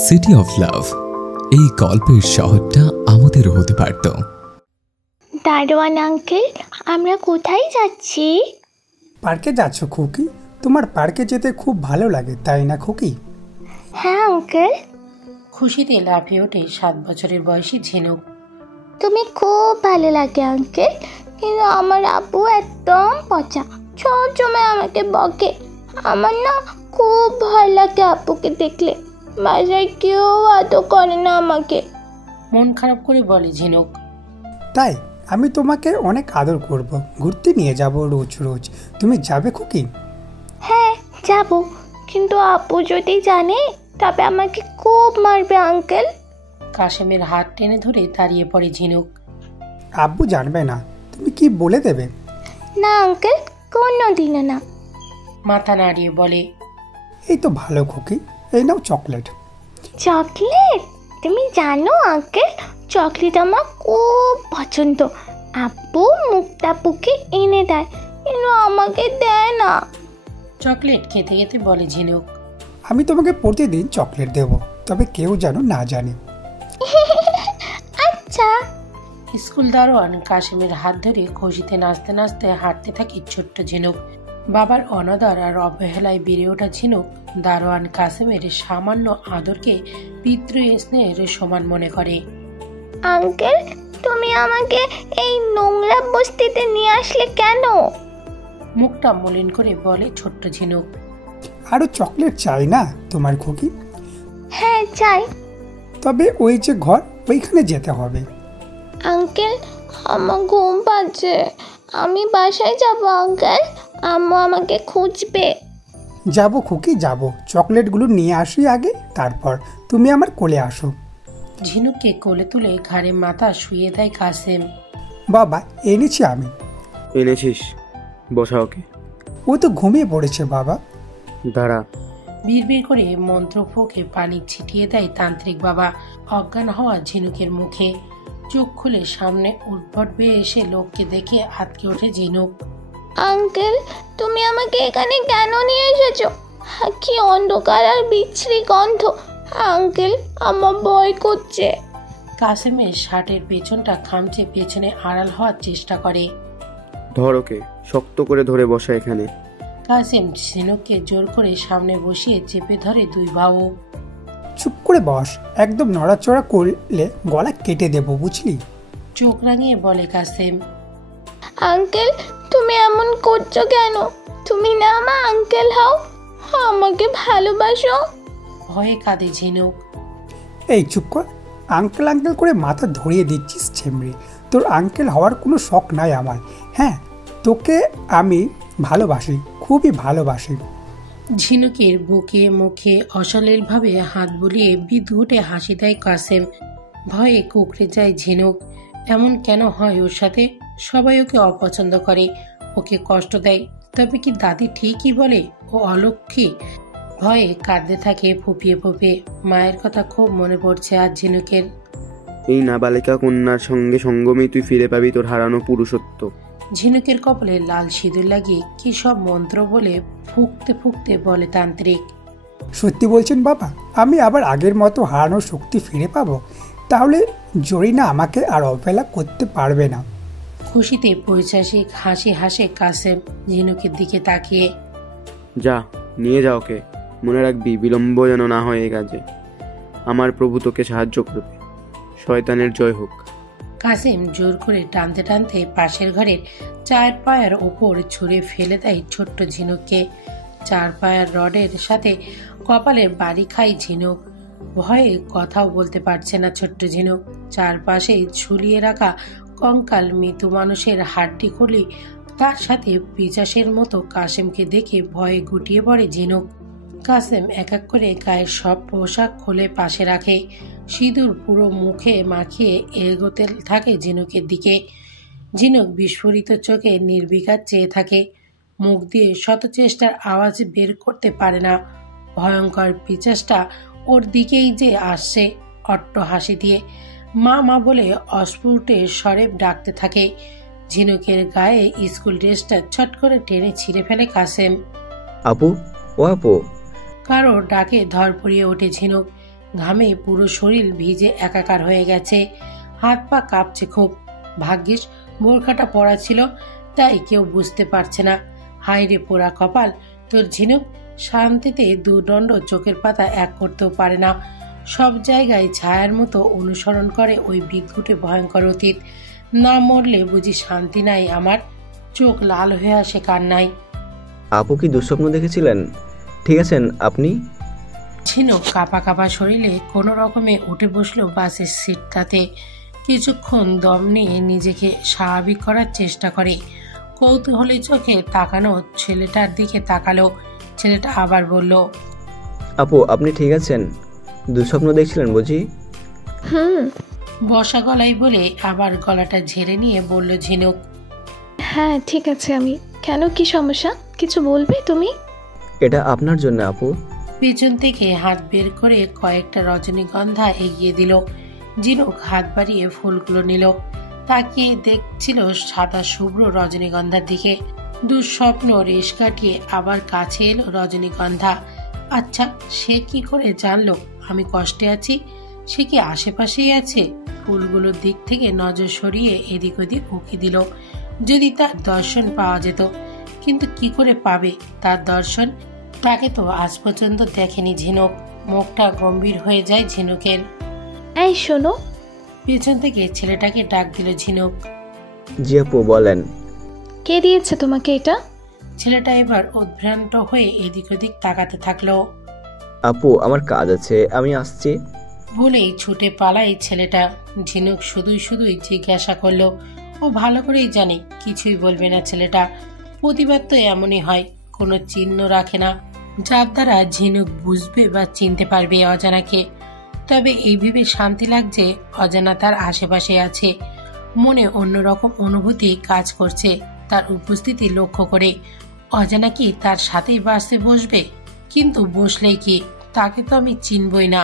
City of love, এই গল্পের শহরটা আমাদেরও হতে পারত। দারোয়ান আঙ্কেল, আমরা কোথায় যাচ্ছি? পার্কে যাচ্ছ খুকি? তোমার পার্কে যেতে খুব ভালো লাগে, তাই না খুকি? হ্যাঁ আঙ্কেল। খুশিতে লাফিয়ে ওঠে 7 বছরের বয়সী ঝিনুক। তুমি খুব ভালো লাগে আঙ্কেল, কিন্তু আমার আব্বু একদম পচা, সবসময় আমাকে বকে। আমার না খুব ভয় লাগে আব্বুকে দেখলে। বাসায় কেউ আদর করে না আমাকে। মন খারাপ করে বলে ঝিনুক। তাই আমি তোমাকে অনেক আদর করব, ঘুরতে নিয়ে যাব রোজ রোজ। তুমি যাবে খুকি? হ্যাঁ যাব, কিন্তু আব্বু যদি জানে তবে আমাকে খুব মারবে আঙ্কেল। কাশেমের হাত টেনে ধরে দাঁড়িয়ে পড়ে ঝিনুক। আব্বু জানবে না, তুমি কি বলে দেবে? না আঙ্কেল, কোনো দিনও না। মাথা নাড়িয়ে বলে, এই তো ভালো খুকি, এই নাও চকলেট। চকলেট? তুমি জানো আঙ্কেল, চকলেট আমার খুব পছন্দ। আব্বু মুক্তাপুকে এনে দেয়, কিন্তু আমাকে দেয় না। চকলেট খেতে খেতে বলে ঝিনুক। আমি তোমাকে প্রতিদিন চকলেট দেব, তবে কেউ যেন না জানে। আচ্ছা। স্কুল দারোয়ান কাশেমের হাত ধরে খুশিতে নাচতে নাচতে হাঁটতে থাকে ছোট্ট ঝিনুক। বাবার অনাদর আর অবহেলায় বেড়ে ওঠা ঝিনুক দারোয়ান কাশেমের সামান্য আদরকে পিতৃ স্নেহের সমান মনে করে। আঙ্কেল, তুমি আমাকে এই নোংরা বস্তিতে নিয়ে আসলে কেন? মুখটা মলিন করে বলে ছোট্ট ঝিনুক। আরো চকলেট চাই না তোমার খুকি? হ্যাঁ চাই। তবে ওই যে ঘর, ওইখানে যেতে হবে। আঙ্কেল, আমার ঘুম পাচ্ছে, আমি বাসায় যাব আঙ্কেল। আম্মু আমাকে খুঁজবে। যাব খুকি যাব, চকলেটগুলো নিয়ে আসি আগে, তারপর তুমি আমার কোলে আসো। ঝিনুককে কোলে তুলে ঘাড়ে মাথা শুয়ে দেয় কাসেম। বাবা, এনেছি আমি। এনেছিস? বসা ওকে। ও তো ঘুমিয়ে পড়েছে বাবা। দাঁড়া। বিড়বিড় করে মন্ত্র ফোঁকে পানি ছিটিয়ে দেয় তান্ত্রিক বাবা অজ্ঞান হওয়া ঝিনুকের মুখে। চোখ খুলে সামনে উদ্ভট বেয়ে এসে লোককে দেখে আটকে ওঠে ঝিনুক। আঙ্কেল, তুমি আমাকে এখানে কেন নিয়ে এসেছো? কি অন্ধকার আর বিচ্ছিরি গন্ধ। আঙ্কেল, আমার ভয় করছে। কাসেমের শার্টের পেছনটা খামচে পেছনে আড়াল হওয়ার চেষ্টা করে। ধর ওকে, শক্ত করে ধরে বসা এখানে। কাসেম ঝিনুককে জোর করে সামনে বসিয়ে চেপে ধরে দুই বাহু। চুপ করে বস, একদম নড়াচড়া করলে গলা কেটে দেব, বুঝলি? চোখ রাঙিয়ে বলে কাসেম। আঙ্কেল, তুমি এমন করছো কেন? তুমি না আমার আঙ্কেল হও, আমাকে ভালোবাসো। ভয়ে কাঁদে ঝিনুক। এই চুপ কর, আঙ্কেল আঙ্কেল করে মাথা ধরিয়ে দিচ্ছিস ছেমড়ে। তোর আঙ্কেল হওয়ার কোনো শখ নাই আমার। হ্যাঁ, তোকে আমি ভালোবাসি, খুবই ভালোবাসি। ঝিনুকের বুকে মুখে অশালীলভাবে হাত বুলিয়ে বিদ্ঘুটে হাসি দেয় কাসেম। ভয়ে কুকড়ে যায় ঝিনুক। এমন কেন হয় ওর সাথে? সবাই ওকে অপছন্দ করে, ওকে কষ্ট দেয়। তবে কি দাদি ঠিকই বলে ও অলক্ষী? ভয়ে কাঁদতে থাকে ফুপিয়ে ফুপিয়ে। মায়ের কথা খুব মনে পড়ছে আজ ঝিনুকের। এই নাবালিকা কন্যার সঙ্গে সঙ্গমেই তুই ফিরে পাবি তোর হারানো পুরুষত্ব। ঝিনুকের কপালে লাল সিঁদুর লাগিয়ে কি সব মন্ত্র বলে ফুঁকতে ফুঁকতে বলে তান্ত্রিক। সত্যি বলছেন বাবা? আমি আবার আগের মতো হারানোর শক্তি ফিরে পাবো? তাহলে জরিনা আমাকে আর অবহেলা করতে পারবে না। খুশিতে পৈশাসিক হাসি হাসে কাসেম ঝিনুকের দিকে তাকিয়ে। যা, নিয়ে যা ওকে। মনে রাখবি, বিলম্ব যেন না হয় এ কাজে। আমার প্রভু তোকে সাহায্য করবে। শয়তানের জয় হোক। কাসেম জোর করে টানতে টানতে পাশের ঘরের 4 পায়ার ওপর ছুঁড়ে ফেলে দেয় ছোট্ট ঝিনুককে। 4 পায়ার রডের সাথে কপালে বাড়ি খায় ঝিনুক। ভয়ে কথাও বলতে পারছে না ছোট্ট ঝিনুক। চারপাশে ঝুলিয়ে রাখা কঙ্কাল মৃত্যু মানুষের হাড্ডি খুলি, তার সাথে পিচাসের মতো কাসেমকে দেখে ভয়ে গুটিয়ে পড়ে ঝিনুক। কাসেম এক এক করে গায়ের সব পোশাক খুলে পাশে রাখে। সিঁদুর পুরো মুখে মাখিয়ে এগোতে থাকে ঝিনুকের দিকে। ঝিনুক বিস্ফোরিত চোখে নির্বিকার চেয়ে থাকে, মুখ দিয়ে শত চেষ্টার আওয়াজ বের করতে পারে না। ভয়ঙ্কর পিচাসটা ওর দিকেই যে আসছে অট্ট হাসি দিয়ে। মা মা বলে অস্ফুটে স্বরে ডাকতে থাকে। ঝিনুকের গায়ে স্কুল ড্রেসটা ছট করে টেনে ছিঁড়ে ফেলে কাসেম। আপু, ও আপু। কারো ডাকে ধরপড়িয়ে ওঠে ঝিনুক। ঘামে পুরো শরীর ভিজে একাকার হয়ে গেছে, হাত পা কাঁপছে খুব। ভাগ্যিস বোরখাটা পরা ছিল, তাই কেউ বুঝতে পারছে না। হায় রে পোড়া কপাল তোর ঝিনুক, শান্তিতে দুদণ্ড চোখের পাতা এক করতেও পারে না। সব জায়গায় ছায়ার মতো অনুসরণ করে ওই বিদ্ঘুটে ভয়ঙ্কর অতীত। না মরলে বুঝি শান্তি নাই আমার, চোখ লাল হয়ে আসে কান্নায়। আপু কি দুঃস্বপ্ন দেখেছিলেন? ঠিক আছেন আপনি? ঝিনুক কাঁপা কাঁপা শরীরে কোনো রকমে উঠে বসলো বাসের সিটটাতে। কিছুক্ষণ দম নিয়ে নিজেকে স্বাভাবিক করার চেষ্টা করে। কৌতূহলী চোখে তাকানো ছেলেটার দিকে তাকালো। ছেলেটা আবার বলল, আপু আপনি ঠিক আছেন? দুঃস্বপ্ন দেখছিলেন বুঝি? বসা গলায় বলে আবার গলাটা ঝেড়ে নিয়ে বলল ঝিনুক, হ্যাঁ ঠিক আছে আমি। কেন, কি সমস্যা? কিছু বলবে তুমি? এটা আপনার জন্য আপু। পেছন থেকে হাত বের করে কয়েকটা রজনীগন্ধা এগিয়ে দিল। ঝিনুক হাত বাড়িয়ে ফুলগুলো নিল। তাকিয়ে দেখছিল সাদা শুভ্র রজনীগন্ধার দিকে। দুঃস্বপ্ন রেশ কাটিয়ে আবার কাছে এলো রজনীগন্ধা। আচ্ছা, সে কি করে জানলো আমি কষ্টে আছি? সে কি আশেপাশেই আছে? ফুলগুলোর দিক থেকে নজর সরিয়ে এদিক ওদিক উকি দিল, যদি তার দর্শন পাওয়া যেত। কিন্তু কি করে পাবে তার দর্শন? তাকে তো আজ পর্যন্ত দেখেনি ঝিনুক। মুখটা গম্ভীর হয়ে যায় ঝিনুকের। এই শোনো। পেছন থেকে ছেলেটাকে ডাক দিল ঝিনুক। জি আপু বলেন। কে দিয়েছে তোমাকে এটা? ছেলেটা এবার উদ্ভ্রান্ত হয়ে এদিক ওদিক তাকাতে থাকলো। আপু আমার কাজ আছে, আমি আসছি। বলেই ছুটে পালাই ছেলেটা। ঝিনুক শুধুই শুধুই জিজ্ঞাসা করলো। ও ভালো করেই জানে কিছুই বলবে না ছেলেটা। প্রতিবাদ তো এমনই হয়, কোনো চিহ্ন রাখে না যার দ্বারা ঝিনুক বুঝবে বা চিনতে পারবে অজানাকে। তবে এই ভেবে শান্তি লাগছে অজানা তার আশেপাশে আছে। মনে অন্যরকম অনুভূতি কাজ করছে তার উপস্থিতি লক্ষ্য করে। অজানা কি তার সাথেই বাসে বসবে? কিন্তু বসলেই কি, তাকে তো আমি চিনবই না।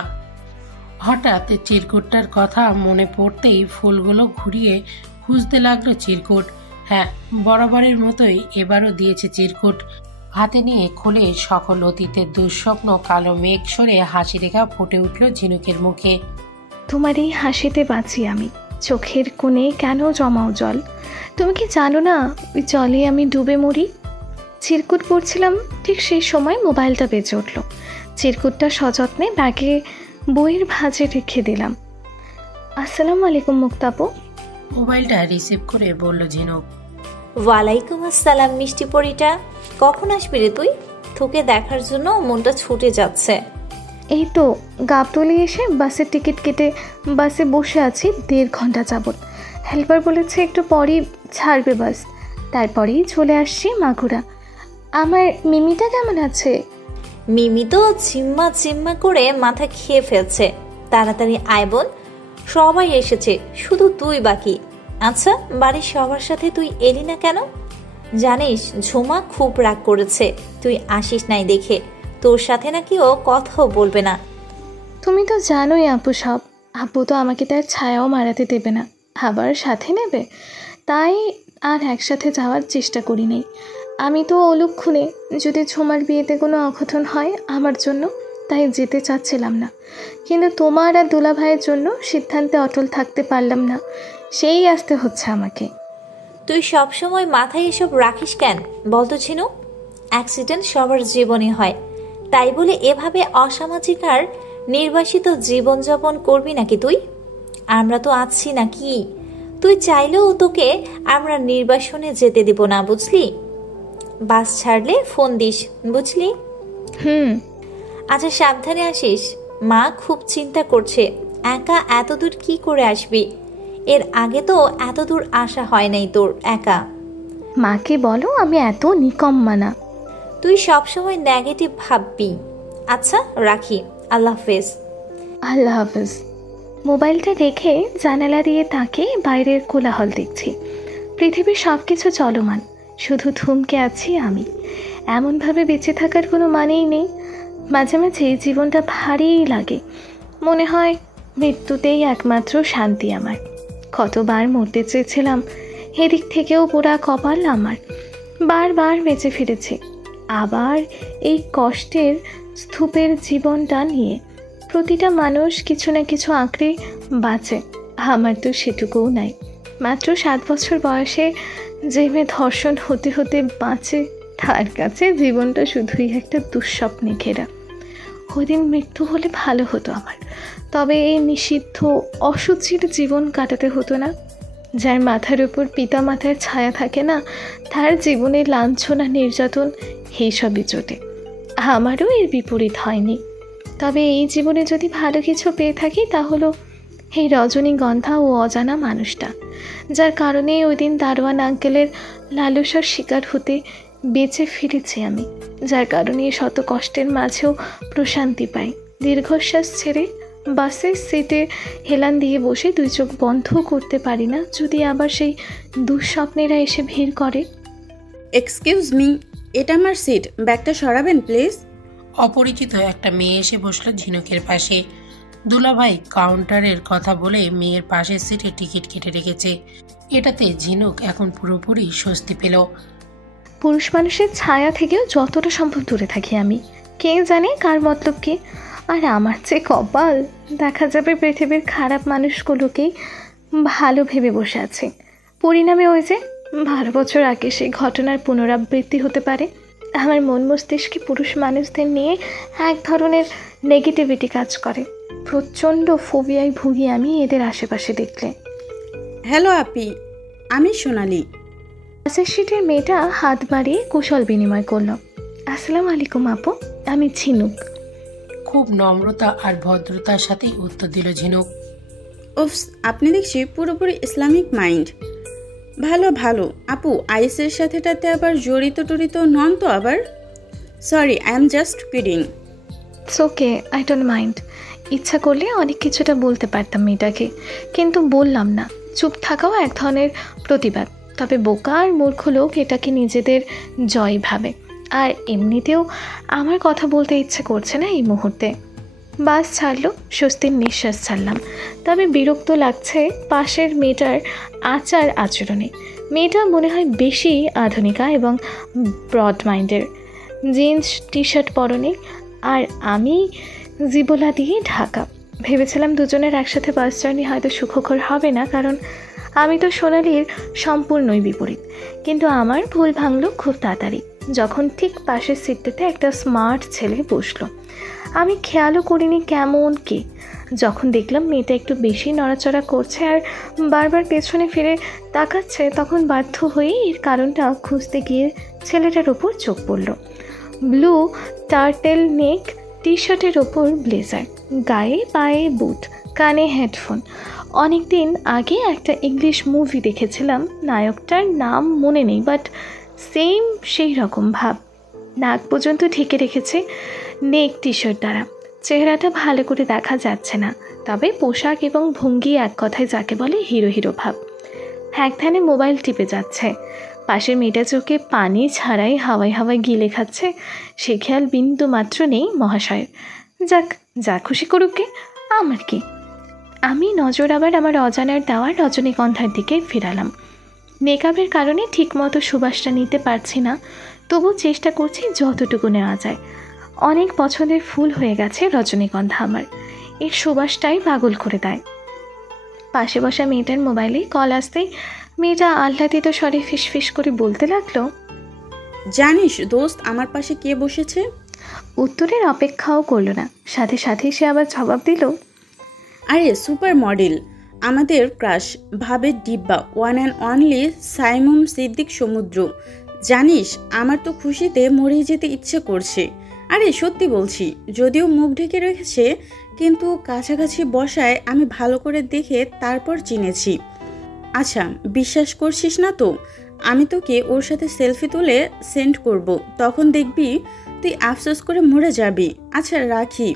হঠাৎ চিরকুটটার কথা মনে পড়তেই ফুলগুলো ঘুরিয়ে খুঁজতে লাগলো চিরকুট। হ্যাঁ, বরাবরের মতোই এবারও দিয়েছে চিরকুট। হাতে নিয়ে খুলে সকল অতীতের দুঃস্বপ্ন কালো মেঘ সরে হাসি রেখা ফুটে উঠল ঝিনুকের মুখে। তোমার এই হাসিতে বাঁচি আমি। চোখের কোণে কেন জমাও জল? তুমি কি জানো না ওই জলে আমি ডুবে মরি? চিরকুট পড়ছিলাম, ঠিক সেই সময় মোবাইলটা বেজে উঠল। চিরকুটটা সযত্নে ব্যাগে বইয়ের ভাঁজে রেখে দিলাম। আসসালামু আলাইকুম মুক্তাপু। মোবাইলটা রিসিভ করে বলল ঝিনুক। ওয়ালাইকুম আসসালাম মিষ্টি পরিটা, কখন আসবি রে তুই? তোকে দেখার জন্য মনটা ছুটে যাচ্ছে। এই তো গাবতলি এসে বাসের টিকিট কেটে বাসে বসে আছি 1.5 ঘন্টা যাবত। হেল্পার বলেছে একটু পরেই ছাড়বে বাস, তারপরেই চলে আসছি মাগুরা। আমার মিমিটা কেমন আছে? মিমি তো চিম্মা চিম্মা করে মাথা খেয়ে ফেলছে। তাড়াতাড়ি আয় বোন, সবাই এসেছে, শুধু তুই বাকি। আচ্ছা, বাড়ির সবার সাথে তুই এলি না কেন? জানিস ঝুমা খুব রাগ করেছে তুই আসিস নাই দেখে। তোর সাথে নাকি ও কথাও বলবে না। তুমি তো জানোই আপু সব। আপু তো আমাকে তার ছায়াও মারাতে দেবে না, আবার সাথে নেবে। তাই আর একসাথে যাওয়ার চেষ্টা করি নাই। আমি তো অলক্ষণে যদি ঝুমার বিয়েতে কোনো অঘটন হয় আমার জন্য, তাই যেতে চাচ্ছিলাম না। কিন্তু তোমার আর দুলা ভাইয়ের জন্য সিদ্ধান্তে অটল থাকতে পারলাম না, সেই আসতে হচ্ছে আমাকে। তুই সবসময় মাথায় এসব রাখিস কেন বলতো ঝিনু? অ্যাক্সিডেন্ট সবার জীবনে হয়, তাই বলে এভাবে অসামাজিক আর নির্বাসিত জীবনযাপন করবি নাকি তুই? আমরা তো আছি নাকি? তুই চাইলেও তোকে আমরা নির্বাসনে যেতে দিব না, বুঝলি? বাস ছাড়লে ফোন দিস, বুঝলি? আচ্ছা সাবধানে আসিস। মা খুব চিন্তা করছে, একা এত দূর কি করে আসবি? এর আগে তো এত দূর আসা হয় নাই তোর একা। মাকে বলো আমি এত নিকম্মা না। তুই সবসময় নেগেটিভ ভাববি। আচ্ছা রাখি, আল্লাহ হাফেজ। আল্লাহ হাফেজ। মোবাইলটা রেখে জানালা দিয়ে তাকে বাইরের কোলাহল দেখছি। পৃথিবীর সব কিছু চলমান, শুধু থমকে আছি আমি। এমনভাবে বেঁচে থাকার কোনো মানেই নেই। মাঝে মাঝে জীবনটা ভারীই লাগে, মনে হয় মৃত্যুতেই একমাত্র শান্তি আমার। কতবার মরতে চেয়েছিলাম, এদিক থেকেও পোড়া কপাল আমার। বারবার বেঁচে ফিরেছে, আবার এই কষ্টের স্তূপের জীবনটা নিয়ে। প্রতিটা মানুষ কিছু না কিছু আঁকড়ে বাঁচে, আমার তো সেটুকুও নাই। মাত্র 7 বছর বয়সে যে মেয়ে ধর্ষণ হতে হতে বাঁচে, তার কাছে জীবনটা শুধুই একটা দুঃস্বপ্নে ঘেরা। ওইদিন মৃত্যু হলে ভালো হতো আমার, তবে এই নিষিদ্ধ অসুচির জীবন কাটাতে হতো না। যার মাথার উপর পিতা মাতার ছায়া থাকে না, তার জীবনে লাঞ্ছনা নির্যাতন এইসবই চটে। আমারও এর বিপরীত হয়নি। তবে এই জীবনে যদি ভালো কিছু পেয়ে থাকি তা হলো এই রজনীগন্ধা ও অজানা মানুষটা, যার কারণে ওই দিন দারোয়ান আঙ্কেলের লালসার শিকার হতে বেঁচে ফিরেছি আমি, যার কারণে শত কষ্টের মাঝেও প্রশান্তি পাই। দীর্ঘশ্বাস ছেড়ে বাসের সিটে হেলান দিয়ে বসে 2 চোখ বন্ধ করতে পারি না, যদি আবার সেই দুঃস্বপ্নেরা এসে ভিড় করে। এক্সকিউজ মি, এটা আমার সিট, ব্যাগটা সরাবেন প্লিজ। অপরিচিত একটা মেয়ে এসে বসলো ঝিনুকের পাশে। দুলাভাই কাউন্টারের কথা বলে মেয়ের পাশের সিটে টিকিট কেটে রেখেছে। এটাতে ঝিনুক এখন পুরোপুরি স্বস্তি পেল। পুরুষ মানুষের ছায়া থেকেও যতটা সম্ভব দূরে থাকি আমি। কে জানে কার মতলব কি। আর আমার চেয়ে কপাল, দেখা যাবে পৃথিবীর খারাপ মানুষগুলোকেই ভালো ভেবে বসে আছে। পরিণামে ওই যে 12 বছর আগে সেই ঘটনার পুনরাবৃত্তি হতে পারে। আমার মন মস্তিষ্কে পুরুষ মানুষদের নিয়ে এক ধরনের নেগেটিভিটি কাজ করে। প্রচণ্ড ফোবিয়ায় ভুগি আমি এদের আশেপাশে দেখলে। হ্যালো আপি, আমি সোনালি। পাশের সিটের মেয়েটা হাত বাড়িয়ে কুশল বিনিময় করলো। আসসালামু আলাইকুম আপু, আমি ঝিনুক। খুব নম্রতা আর ভদ্রতার সাথেই উত্তর দিল ঝিনুক। উফস, আপনি দেখছি পুরোপুরি ইসলামিক মাইন্ড। ভালো ভালো আপু, আইসের সাথেটাতে আবার জড়িত নন তো আবার? Sorry, I am just kidding. It's okay, I don't mind. ইচ্ছা করলে অনেক কিছুটা বলতে পারতাম মেয়েটাকে, কিন্তু বললাম না। চুপ থাকাও এক ধরনের প্রতিবাদ। তবে বোকা আর মূর্খ লোক এটাকে নিজেদের জয় ভাবে। আর এমনিতেও আমার কথা বলতে ইচ্ছে করছে না এই মুহূর্তে। বাস ছাড়লো, স্বস্তির নিঃশ্বাস ছাড়লাম। তবে বিরক্ত লাগছে পাশের মেয়েটার আচার আচরণে। মেয়েটা মনে হয় বেশি আধুনিকা এবং ব্রড মাইন্ডের। জিন্স টি শার্ট পরনে, আর আমি জিবোলা দিয়ে ঢাকা। ভেবেছিলাম দুজনের একসাথে বাস জার্নি হয়তো সুখকর হবে না, কারণ আমি তো সোনালির সম্পূর্ণই বিপরীত। কিন্তু আমার ভুল ভাঙল খুব তাড়াতাড়ি, যখন ঠিক পাশের সিটটাতে একটা স্মার্ট ছেলে বসলো। আমি খেয়ালও করিনি কেমন কি। যখন দেখলাম মেয়েটা একটু বেশি নড়াচড়া করছে আর বারবার পেছনে ফিরে তাকাচ্ছে, তখন বাধ্য হয়ে এর কারণটা খুঁজতে গিয়ে ছেলেটার ওপর চোখ পড়ল। ব্লু টার্টেল নেক টি শার্টের ওপর ব্লেজার, গায়ে পায়ে বুট, কানে হেডফোন। অনেক দিন আগে একটা ইংলিশ মুভি দেখেছিলাম, নায়কটার নাম মনে নেই, বাট সেম সেই রকম ভাব। নাক পর্যন্ত ঢেকে রেখেছে নেক টি শার্ট দ্বারা। চেহারাটা ভালো করে দেখা যাচ্ছে না, তবে পোশাক এবং ভঙ্গি এক কথায় যাকে বলে হিরো হিরো ভাব। এক ধ্যানে মোবাইল টিপে যাচ্ছে। পাশের মেয়েটা চোখে পানি ছাড়াই হাওয়ায় হাওয়ায় গিলে খাচ্ছে, সে খেয়াল বিন্দু মাত্র নেই মহাশয়ের। যাক, যা খুশি করুকে, আমার কি। আমি নজর আবার আমার অজানার দেওয়া রজনীগন্ধার দিকে ফেরালাম। মেকআপের কারণে ঠিকমতো সুবাসটা নিতে পারছি না, তবু চেষ্টা করছি যতটুকু নেওয়া যায়। অনেক পছন্দের ফুল হয়ে গেছে রজনীগন্ধা আমার, এর সুবাসটাই পাগল করে দেয়। পাশে বসা মেয়েটার মোবাইলে কল আসতেই মেয়েটা আহ্লাদিত স্বরে ফিসফিস করে বলতে লাগলো, জানিস দোস্ত আমার পাশে কে বসেছে? উত্তরের অপেক্ষাও করলো না, সাথে সাথেই সে আবার জবাব দিল, আরে সুপার মডেল, আমাদের ক্রাশ, ভাবের ডিব্বা, one and only Saimum Siddique সমুদ্র। জানিস আমার তো খুশিতে মরে যেতে ইচ্ছে করছে। আরে সত্যি বলছি, যদিও মুখ ঢেকে রেখেছে, কিন্তু কাছাকাছি বসায় আমি ভালো করে দেখে তারপর চিনেছি। আচ্ছা, বিশ্বাস করছিস না তো? আমি তোকে ওর সাথে সেলফি তুলে সেন্ড করব, তখন দেখবি তুই আফসোস করে মরে যাবি। আচ্ছা রাখি।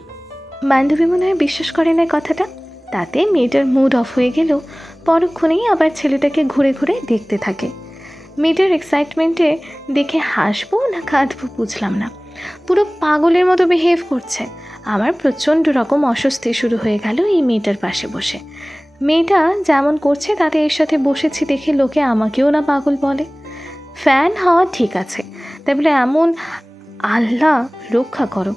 বান্ধবী মনে হয় বিশ্বাস করে না কথাটা। তাতে মেয়েটার মুড অফ হয়ে গেল। পরক্ষণেই আবার ছেলেটাকে ঘুরে ঘুরে দেখতে থাকে। মেয়েটার এক্সাইটমেন্টে দেখে হাসবো না কাঁদবো বুঝলাম না। পুরো পাগলের মতো বিহেভ করছে। আমার প্রচণ্ড রকম অস্বস্তি শুরু হয়ে গেল এই মেয়েটার পাশে বসে। মেয়েটা যেমন করছে তাতে এর সাথে বসেছি দেখে লোকে আমাকেও না পাগল বলে। ফ্যান হওয়া ঠিক আছে, তাই বলে এমন আল্লাহ রক্ষা করো।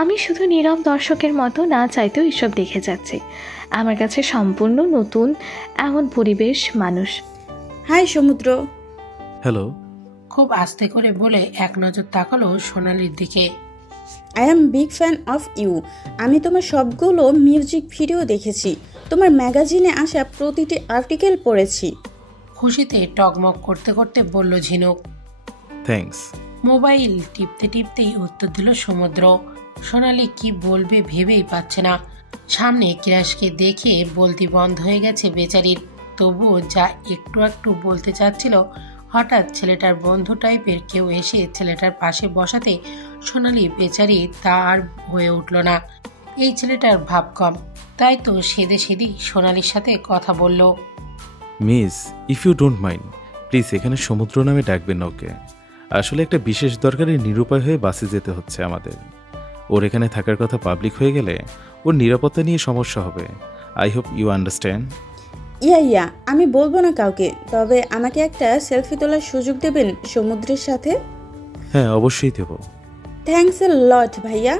আমি শুধু নীরব দর্শকের মতো না চাইতেও এসব দেখে যাচ্ছি। আমার কাছে সম্পূর্ণ নতুন এমন পরিবেশ, মানুষ। হাই সমুদ্র। হ্যালো। খুব আস্তে করে বলে এক নজর তাকালো সোনালির দিকে। I am big fan of you. আমি তোমার সবগুলো মিউজিক ভিডিও দেখেছি, তোমার ম্যাগাজিনে আসা প্রতিটি আর্টিকেল পড়েছি। খুশিতে টগমগ করতে করতে বলল ঝিনুক। থ্যাঙ্কস। মোবাইল টিপতে টিপতেই উত্তর দিল সমুদ্র। সোনালি কি বলবে ভেবেই পাচ্ছে না। সামনে কিরাশকে দেখে বলতি বন্ধ হয়ে গেছে বেচারির। তবুও যা একটু একটু বলতে চাচ্ছিল, হঠাৎ ছেলেটার বন্ধু টাইপের কেউ এসে ছেলেটার পাশে বসাতে সোনালি বেচারি তা আর হয়ে উঠল না। এই ছেলেটার ভাব কম, তাই তো সেদে সেদি সোনালির সাথে কথা বলল। Miss, if you don't mind, please এখানে সমুদ্র নামে ডাকবেন না ওকে। আসলে একটা বিশেষ দরকারে নিরুপায় হয়ে বাসে যেতে হচ্ছে আমাদের। ওর এখানে থাকার কথা পাবলিক হয়ে গেলে ওর নিরাপত্তা নিয়ে সমস্যা হবে। I hope you understand. Yeah আমি বলবো না কাউকে, তবে আমাকে একটা সেলফি তোলার সুযোগ দেবেন সমুদ্রের সাথে? হ্যাঁ, অবশ্যই দেব। থ্যাঙ্কস এ লট ভাইয়া।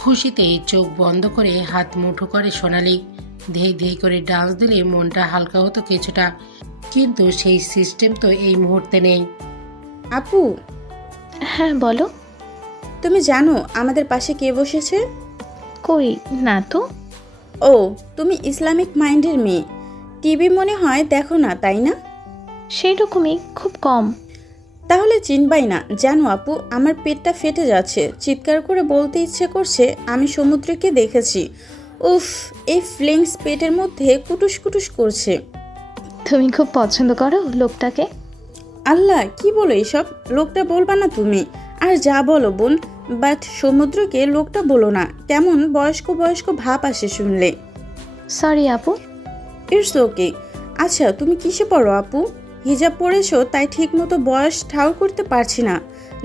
খুশিতে চোখ বন্ধ করে হাত মুঠো করে সোনালি। ধেই ধেই করে ডান্স দিলে মনটা হালকা হতো কিছুটা, কিন্তু সেই সিস্টেম তো এই মুহূর্তে নেই। আপু। হ্যাঁ বলো। তুমি জানো আমাদের পাশে কে বসেছে? কই না তো। ও, তুমি ইসলামিক মাইন্ডের মেয়ে, টিভি মনে হয় দেখো না, তাই না? সেই রকমই, খুব কম। তাহলে চিনবাই না। জানো আপু, আমার পেটটা ফেটে যাচ্ছে, চিৎকার করে বলতে ইচ্ছে করছে আমি সমুদ্রকে দেখেছি। উফ, এই ফ্লিংস পেটের মধ্যে কুটুস কুটুস করছে। তুমি খুব পছন্দ করো লোকটাকে? আল্লাহ, কি বলো এসব? লোকটা বলবা না তুমি, আর যা বলো বোন, বাট সমুদ্রকে লোকটা বলো না, কেমন বয়স্ক বয়স্ক ভাব আসে শুনলে। সরি আপু। It's okay. আচ্ছা, তুমি কিসে পড়ো আপু? হিজাব পরেছো তাই ঠিক মতো বয়স ঠাউর করতে পারছি না।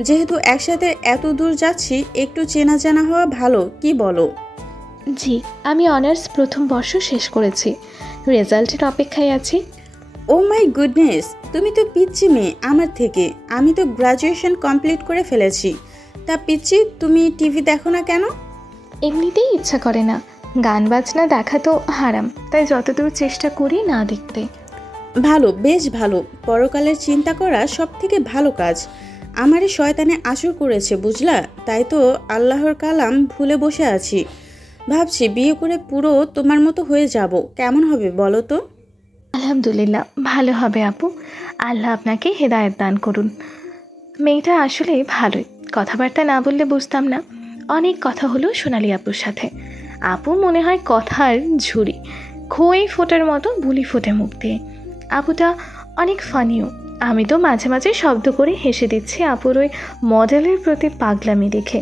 যেহেতু একসাথে এত দূর যাচ্ছি, একটু চেনা জানা হওয়া ভালো, কি বলো? জি, আমি অনার্স প্রথম বর্ষ শেষ করেছি, রেজাল্টের অপেক্ষায় আছি। ও মাই গুডনেস, তুমি তো পিচ্ছি মেয়ে আমার থেকে। আমি তো গ্রাজুয়েশন কমপ্লিট করে ফেলেছি। তা পিচ্ছি, তুমি টিভি দেখো না কেন? এমনিতেই ইচ্ছা করে না, গান বাজনা দেখা তো হারাম, তাই যতদূর চেষ্টা করি না দেখতে। ভালো, বেশ ভালো। পরকালের চিন্তা করা সব থেকে ভালো কাজ। আমারই শয়তানে আচর করেছে বুঝলা, তাই তো আল্লাহর কালাম ভুলে বসে আছি। ভাবছি বিয়ে করে পুরো তোমার মতো হয়ে যাব, কেমন হবে বলো তো? আলহামদুলিল্লাহ, ভালো হবে আপু। আল্লাহ আপনাকে হেদায়েত দান করুন। মেয়েটা আসলে ভালোই, কথাবার্তা না বললে বুঝতাম না। অনেক কথা হলো সোনালি আপুর সাথে। আপু মনে হয় কথার ঝুড়ি, খই ফোটার মতো বুলি ফোটে মুখ দিয়ে। আপুটা অনেক ফানিও। আমি তো মাঝে মাঝে শব্দ করে হেসে দিচ্ছি আপুর ওই মডেলের প্রতি পাগলামি দেখে।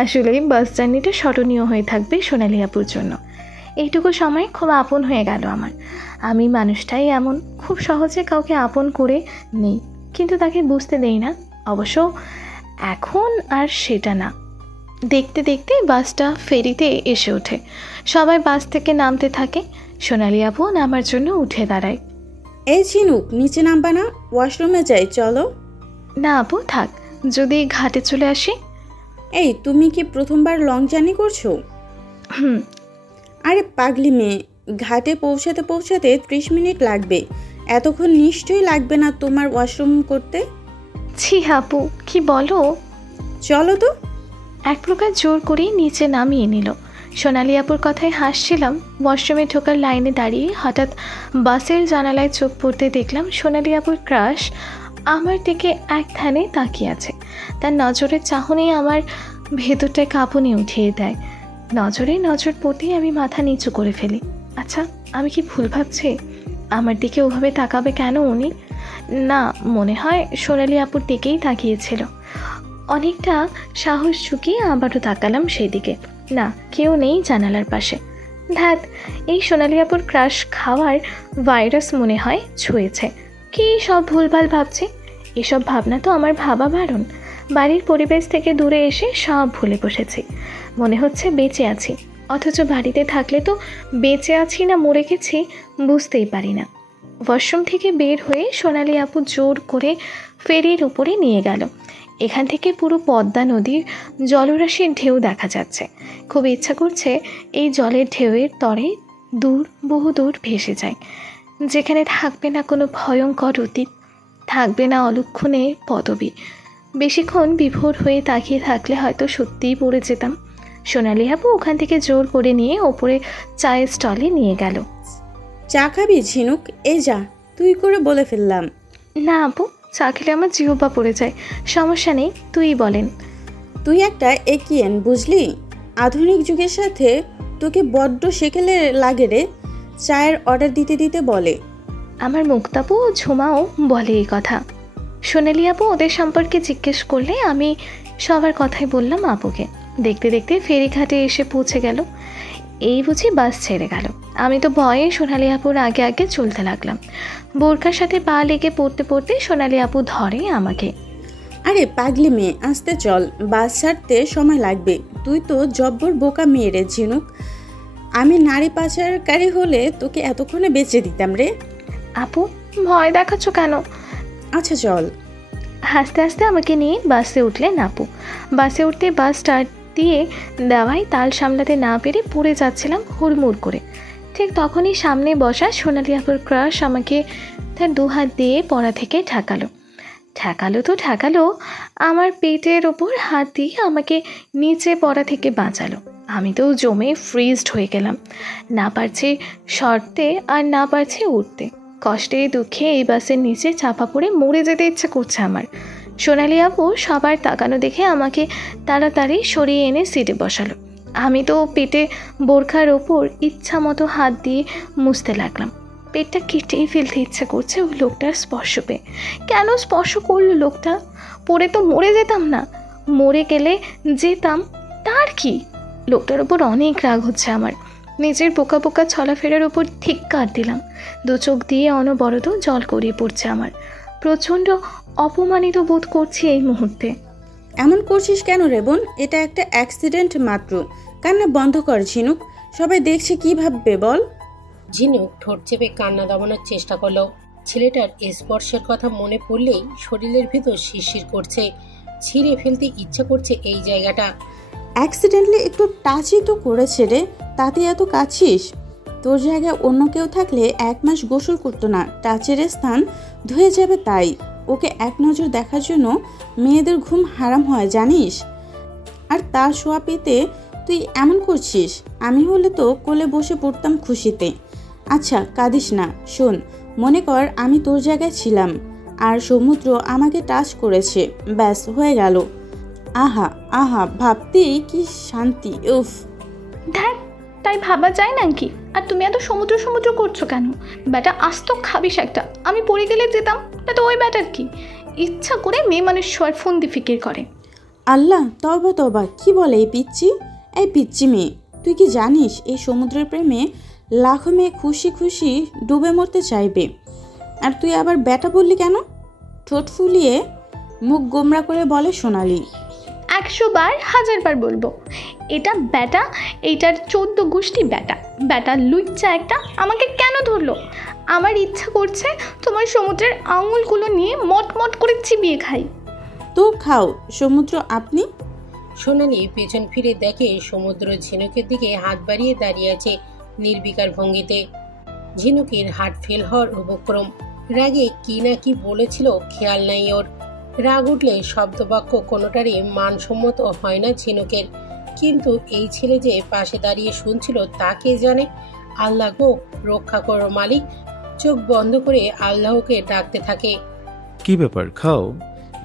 আসলেই বাস জার্নিটা স্মরণীয় হয়ে থাকবে সোনালি আপুর জন্য। এইটুকু সময় খুব আপন হয়ে গেল আমার। আমি মানুষটাই এমন, খুব সহজে কাউকে আপন করে নেই, কিন্তু তাকে বুঝতে দেই না। অবশ্য এখন আর সেটা না। দেখতে দেখতে বাসটা ফেরিতে এসে ওঠে। সবাই বাস থেকে নামতে থাকে। সোনালি আপু নামার জন্য উঠে দাঁড়ায়। এই ঝিনুক, নিচে নামবা না? ওয়াশরুমে যাই, চলো। না আপু থাক, যদি ঘাটে চলে আসি। এই, তুমি কি প্রথমবার লং জার্নি করছো? হুম। আরে পাগলি মেয়ে, ঘাটে পৌঁছাতে পৌঁছাতে 30 মিনিট লাগবে। এতক্ষণ নিশ্চয়ই লাগবে না তোমার ওয়াশরুম করতে। ছি আপু, কি বলো? চলো তো। এক প্রকার জোর করেই নিচে নামিয়ে নিল। সোনালি আপুর কথায় হাসছিলাম। ওয়াশরুমে ঢোকার লাইনে দাঁড়িয়ে হঠাৎ বাসের জানালায় চোখ পড়তে দেখলাম সোনালি আপুর ক্রাশ আমার দিকে এক ধ্যানে তাকিয়ে আছে। তার নজরের চাহনি আমার ভেতরটায় কাঁপুনি উঠিয়ে দেয়। নজরে নজর পড়তেই আমি মাথা নিচু করে ফেলি। আচ্ছা, আমি কি ভুল ভাবছি? আমার দিকে ওভাবে তাকাবে কেন উনি? না, মনে হয় সোনালি আপুর দিকেই তাকিয়েছিল। অনেকটা সাহস চুকিয়ে আবারও তাকালাম সেই দিকে। না, কেউ নেই জানালার পাশে। ধ্যাত, এই সোনালি আপুর ক্রাশ খাওয়ার ভাইরাস মনে হয় ছুঁয়েছে। কী সব ভুলভাল ভাবছি। এসব ভাবনা তো আমার ভাবা বারণ। বাড়ির পরিবেশ থেকে দূরে এসে সব ভুলে বসেছি। মনে হচ্ছে বেঁচে আছি, অথচ বাড়িতে থাকলে তো বেঁচে আছি না মরে গেছি বুঝতেই পারি না। ওয়াশরুম থেকে বের হয়ে সোনালি আপু জোর করে ফেরির উপরে নিয়ে গেল। এখান থেকে পুরো পদ্মা নদীর জলরাশির ঢেউ দেখা যাচ্ছে। খুব ইচ্ছা করছে এই জলের ঢেউয়ের তরে দূর, বহু দূর ভেসে যায়, যেখানে থাকবে না কোনো ভয়ঙ্কর অতীত, থাকবে না অলক্ষণে পদবী। বেশিক্ষণ বিভোর হয়ে তাকিয়ে থাকলে হয়তো সত্যিই পড়ে যেতাম। সোনালি আপু ওখান থেকে জোর করে নিয়ে ওপরে চায়ের স্টলে নিয়ে গেল। চা খাবি ঝিনুক? এই যা, তুই করে বলে ফেললাম। না আপু, চা খেলে আমার জিহ্বা পড়ে যায়। সমস্যা নেই, তুই বলেন। তুই একটা একিয়েন বুঝলি, আধুনিক যুগের সাথে তোকে বড্ড সেকেলে লাগে রে। চায়ের অর্ডার দিতে দিতে বলে। আমার মুক্তাপু ও ঝুমাও বলে এই কথা। সোনালি আপু ওদের সম্পর্কে জিজ্ঞেস করলে আমি সবার কথাই বললাম আপুকে। দেখতে দেখতে ফেরিঘাটে এসে পৌঁছে গেল। এই বুঝি বাস ছেড়ে গেল। আমি তো ভয়ে সোনালি আপুর আগে আগে চলতে লাগলাম। বোরকার সাথে পা লেগে পড়তে পড়তে সোনালি আপু ধরে আমাকে। আরে পাগলি মেয়ে, আসতে চল, বাস ছাড়তে সময় লাগবে। তুই তো জব্বর বোকা মেয়ে রে ঝিনুক। আমি নারী পাচারকারী হলে তোকে এতক্ষণে বেঁচে দিতাম রে। আপু, ভয় দেখাচ্ছ কেন? আচ্ছা চল। হাসতে হাসতে আমাকে নিয়ে বাসে উঠলেন আপু। বাসে উঠতে বাস স্টার্ট দিয়ে দেওয়ায় তাল সামলাতে না পেরে পড়ে যাচ্ছিলাম হুড়মুড় করে। ঠিক তখনই সামনে বসা সোনালি আপুর ক্রাশ আমাকে তার দুহাত দিয়ে পড়া থেকে ঠেকালো তো ঠেকালো, আমার পেটের ওপর হাত দিয়ে আমাকে নিচে পড়া থেকে বাঁচালো। আমি তো জমে ফ্রিজড হয়ে গেলাম। না পারছি সরতে আর না পারছি উঠতে। কষ্টে দুঃখে এই বাসের নিচে চাপা পড়ে মরে যেতে ইচ্ছা করছে আমার। সোনালি আপু সবার তাকানো দেখে আমাকে তাড়াতাড়ি সরিয়ে এনে সিটে বসালো। আমি তো পেটে বোরখার ওপর ইচ্ছা মতো হাত দিয়ে মুছতে লাগলাম। পেটটা কেটেই ফেলতে ইচ্ছা করছে ওই লোকটার স্পর্শ পেয়ে। কেন স্পর্শ করলো লোকটা? পড়ে তো মরে যেতাম না? মরে গেলে যেতাম, তার কি? লোকটার ওপর অনেক রাগ হচ্ছে আমার। নিজের পোকা পোকা চলাফেরার ওপর ধিক্কার দিলাম। দু চোখ দিয়ে অনবরত জল গড়িয়ে পড়ছে আমার। প্রচণ্ড অপমানিত বোধ করছি এই মুহূর্তে। এমন করছিস কেন রে বোন? এটা একটা অ্যাক্সিডেন্ট মাত্র। কান্না বন্ধ কর ঝিনুক, সবাই দেখছে কি ভাববে বল। ঝিনুক ঠোঁট চেপে কান্না দমানোর চেষ্টা করলো। ছেলেটার স্পর্শের কথা মনে পড়লেই শরীরের ভিতর শিরশির করছে, ছিঁড়ে ফেলতে ইচ্ছা করছে এই জায়গাটা। অ্যাক্সিডেন্টলি একটু টাচই তো করেছে রে, তাতে এত কাছিস? তোর জায়গায় অন্য কেউ থাকলে 1 মাস গোসল করতো না, টাচের স্থান ধুয়ে যাবে। তাই ওকে এক নজর দেখার জন্য মেয়েদের ঘুম হারাম হয় জানিস। আর তার শোয়া পেতে তুই এমন করছিস। আমি হলে তো কোলে বসে পড়তাম খুশিতে। আচ্ছা কাঁদিস না, শোন, মনে কর আমি তোর জায়গায় ছিলাম আর সমুদ্র আমাকে টাচ করেছে, ব্যাস হয়ে গেল। আহা আহা, ভাবতেই কি শান্তি। উফ, দেখ, তাই ভাবা যায় নাকি? আর তুমি এত সমুদ্র সমুদ্র করছো কেন? ব্যাটা আস্ত খাবিস একটা। আমি পড়ে গেলে যেতাম, তা তো ওই ব্যাটার কি? ইচ্ছা করে মেয়ে মানুষ শোয়ার ফন্দি ফিকির করে। আল্লাহ, তবা তবা, কি বলে এই পিচ্চি? এই পিচ্চি মেয়ে, তুই কি জানিস এই সমুদ্রের প্রেমে লাখো মেয়ে খুশি খুশি ডুবে মরতে চাইবে, আর তুই আবার ব্যাটা বললি কেন? ঠোঁট ফুলিয়ে মুখ গোমরা করে বলে সোনালি। 100 বার 1000 বার বলবো, এটা ব্যাটা, এইটার 14 গোষ্ঠী ব্যাটা। ব্যাটা লুচ্চা একটা আমাকে কেন ধরলো? আমার ইচ্ছা করছে তোমার সমুদ্রের আঙুলগুলো নিয়ে মট মট করে চিবিয়ে খাই। তো খাও সমুদ্র। আপনি? সোনালি পেছন ফিরে দেখে সমুদ্র ঝিনুকের দিকে হাত বাড়িয়ে দাঁড়িয়ে আছে নির্বিকার ভঙ্গিতে। ঝিনুকের হার্ট ফেল হওয়ার উপক্রম। রাগে কি না কি বলেছিল খেয়াল নাই ওর। রাগ উঠলে শব্দবাক্য কোনোটারই মানসম্মত হয় না ঝিনুকের। কিন্তু এই ছেলে যে পাশে দাঁড়িয়ে শুনছিল তা কে জানে। আল্লাহ গো, রক্ষা করো মালিক। চোখ বন্ধ করে আল্লাহকে ডাকতে থাকে। কি ব্যাপার, খাও।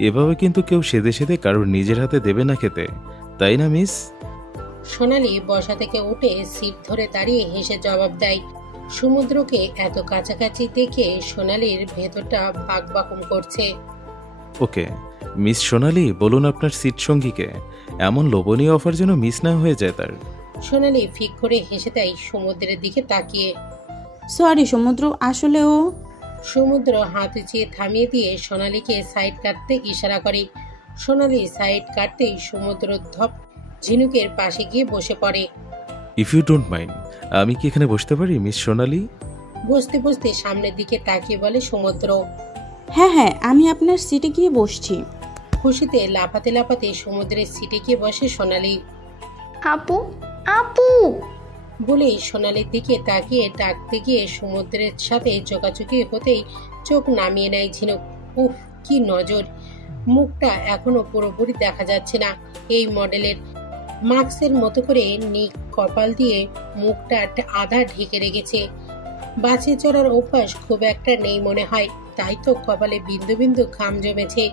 এভাবে কিন্তু কেউ সেদে সেদে কারোর নিজের হাতে দেবে না খেতে, তাই না মিস? সোনালি বসা থেকে উঠে সিট ধরে দাঁড়িয়ে হেসে জবাব দেয়। সমুদ্রকে এত কাছাকাছি দেখে সোনালির ভেতরটা বাকবাকুম করছে। ওকে মিস সোনালি, বলুন আপনার সিট সঙ্গীকে। এমন লোভনীয় অফার যেন মিস না হয়ে যায় তার। সোনালি ফিক করে হেসে দেয় সমুদ্রের দিকে তাকিয়ে। সরি সমুদ্র, আসলে ও। সমুদ্র হাত উঁচিয়ে থামিয়ে দিয়ে সোনালিকে সাইড কাটতে ইশারা করে। সোনালি সাইড কাটতেই সমুদ্র ধপ ঝিনুকের পাশে গিয়ে বসে পড়ে। ইফ ইউ ডোন্ট মাইন্ড, আমি কি এখানে বসতে পারি মিস সোনালি? বসতে বসতে সামনের দিকে তাকিয়ে বলে সমুদ্র। হ্যাঁ হ্যাঁ, আমি আপনার সিটে গিয়ে বসছি। খুশিতে লাফাতে লাফাতে সমুদ্রের সিটে গিয়ে বসে সোনালি। আপু, আপু বলেই সোনালির দিকে তাকিয়ে ডাকতে গিয়ে সমুদ্রের সাথে চোকাচুকি হতেই চোখ নামিয়ে নেয় ঝিনুক। উফ, কি নজর! মুখটা এখনো পুরোপুরি দেখা যাচ্ছে না। এই মডেলের মাস্কের মতো করে নিক কপাল দিয়ে মুখটা আধা ঢেকে রেখেছে। বাসে চড়ার অভ্যাস খুব একটা নেই মনে হয়, তাই তো কপালে বিন্দু বিন্দু ঘাম জমেছে।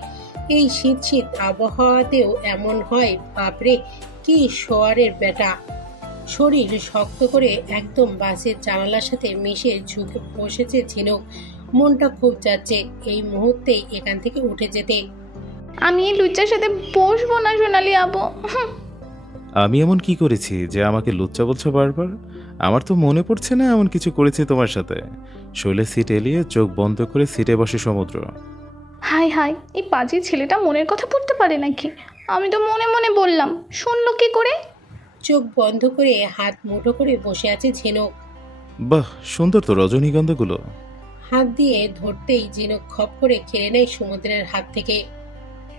এই শীত শীত আবহাওয়াতেও এমন হয়? বাপরে, কি শোয়ারের বেটা! শরীর শক্ত করে একদম বাসের জানালার সাথে মিশে ঝুঁকে বসেছে ঝিনুক। মনটা খুব যাচ্ছে এই মুহূর্তেই এখান থেকে উঠে যেতে। আমি এই লুচ্চার সাথে বসবো না সোনালি আপু। আমি এমন কি করেছি যে আমাকে লুচ্চা বলছো বারবার? আমার তো মনে পড়ছে না এমন কিছু করেছি তোমার সাথে। শৈলে সিট এলিয়ে চোখ বন্ধ করে সিটে বসে সমুদ্র। হাই হাই, এই পাজি ছেলেটা মনের কথা পড়তে পারে নাকি? আমি তো মনে মনে বললাম, শুনলো কি করে? চোখ বন্ধ করে হাত মুঠো করে বসে আছে ঝিনুক। বাহ, সুন্দর তো রজনীগন্ধাগুলো। হাত দিয়ে ধরতেই ঝিনুক খপ করে খেলে নেয় সমুদ্রের হাত থেকে।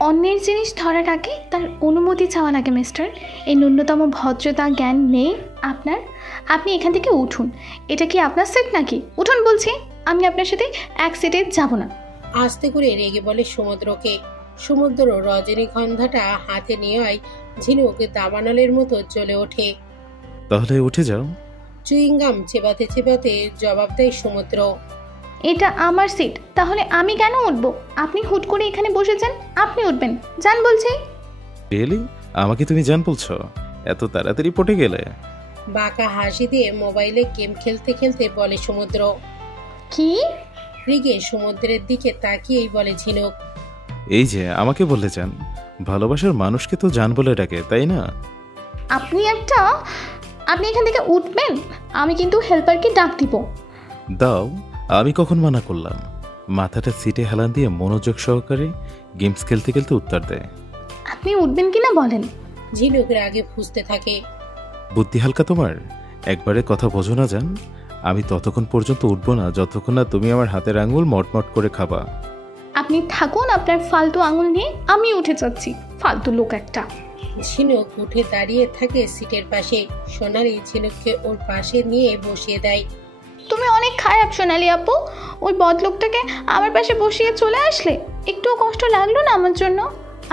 অন্যের জিনিস ধরার আগে তার অনুমতি চাওয়া লাগে মিস্টার। এই ন্যূনতম ভদ্রতা জ্ঞান নেই আপনার? আপনি এখান থেকে উঠুন। এটা কি আপনার সিট নাকি? উঠুন বলছি। আমি আপনার সাথে এক সিটে যাব না। আস্তে করে রেগে বলে সমুদ্রকে। সমুদ্র রজনীগন্ধাটা হাতে নেওয়ায় ঝিনুক দাবানলের মতো জ্বলে ওঠে। তাহলে উঠে যাও। চুইংগাম চেবাতে চেবাতে জবাব দেয় সমুদ্র। এটা আমার সিট, তাহলে আমি কেন উঠবো? আপনি হুট করে এখানে বসেছেন, আপনি উঠবেন। যান বলছি। রিয়েলি? আমাকে তুমি জান বলছো? এত তাড়াতাড়ি পটে গেলে? বাঁকা হাসি দিয়ে মোবাইলে গেম খেলতে খেলতে বলে সমুদ্র। কি? রেগে সমুদ্রের দিকে তাকিয়েই বলে ঝিনুক। এই যে আমাকে বললে জান, ভালোবাসার মানুষকে তো জান বলে ডাকে, তাই না? আপনি এখান থেকে উঠবেন, আমি কিন্তু হেল্পারকে ডাক দিব। দাও, আমি কখন মানা করলাম? মাথাটা সিটে হেলান দিয়ে মনোযোগ সহকারে গেমস খেলতে খেলতে উত্তর দেয়। আপনি উঠবেন কিনা বলেন। ঝিনুক রাগে ফুঁসতে থাকে। বুদ্ধি হালকা তোমার? একবারে কথা বোঝো না জান? আমি ততক্ষণ পর্যন্ত উঠবো না যতক্ষণ না তুমি আমার হাতের আঙুল মটমট করে খাবা। আপনি থাকুন আপনার ফালতু আঙুল নিয়ে, আমি উঠে যাচ্ছি। ফালতু লোক একটা। ঝিনুক উঠে দাঁড়িয়ে থাকে সিটের পাশে। সোনালি ঝিনুককে ওর পাশে নিয়ে বসিয়ে দেয়। তুমি অনেক খারাপ সোনালি আপু। ওই বদলোকটাকে আমার পাশে বসিয়ে চলে আসলে। একটুও কষ্ট লাগলো না আমার জন্য?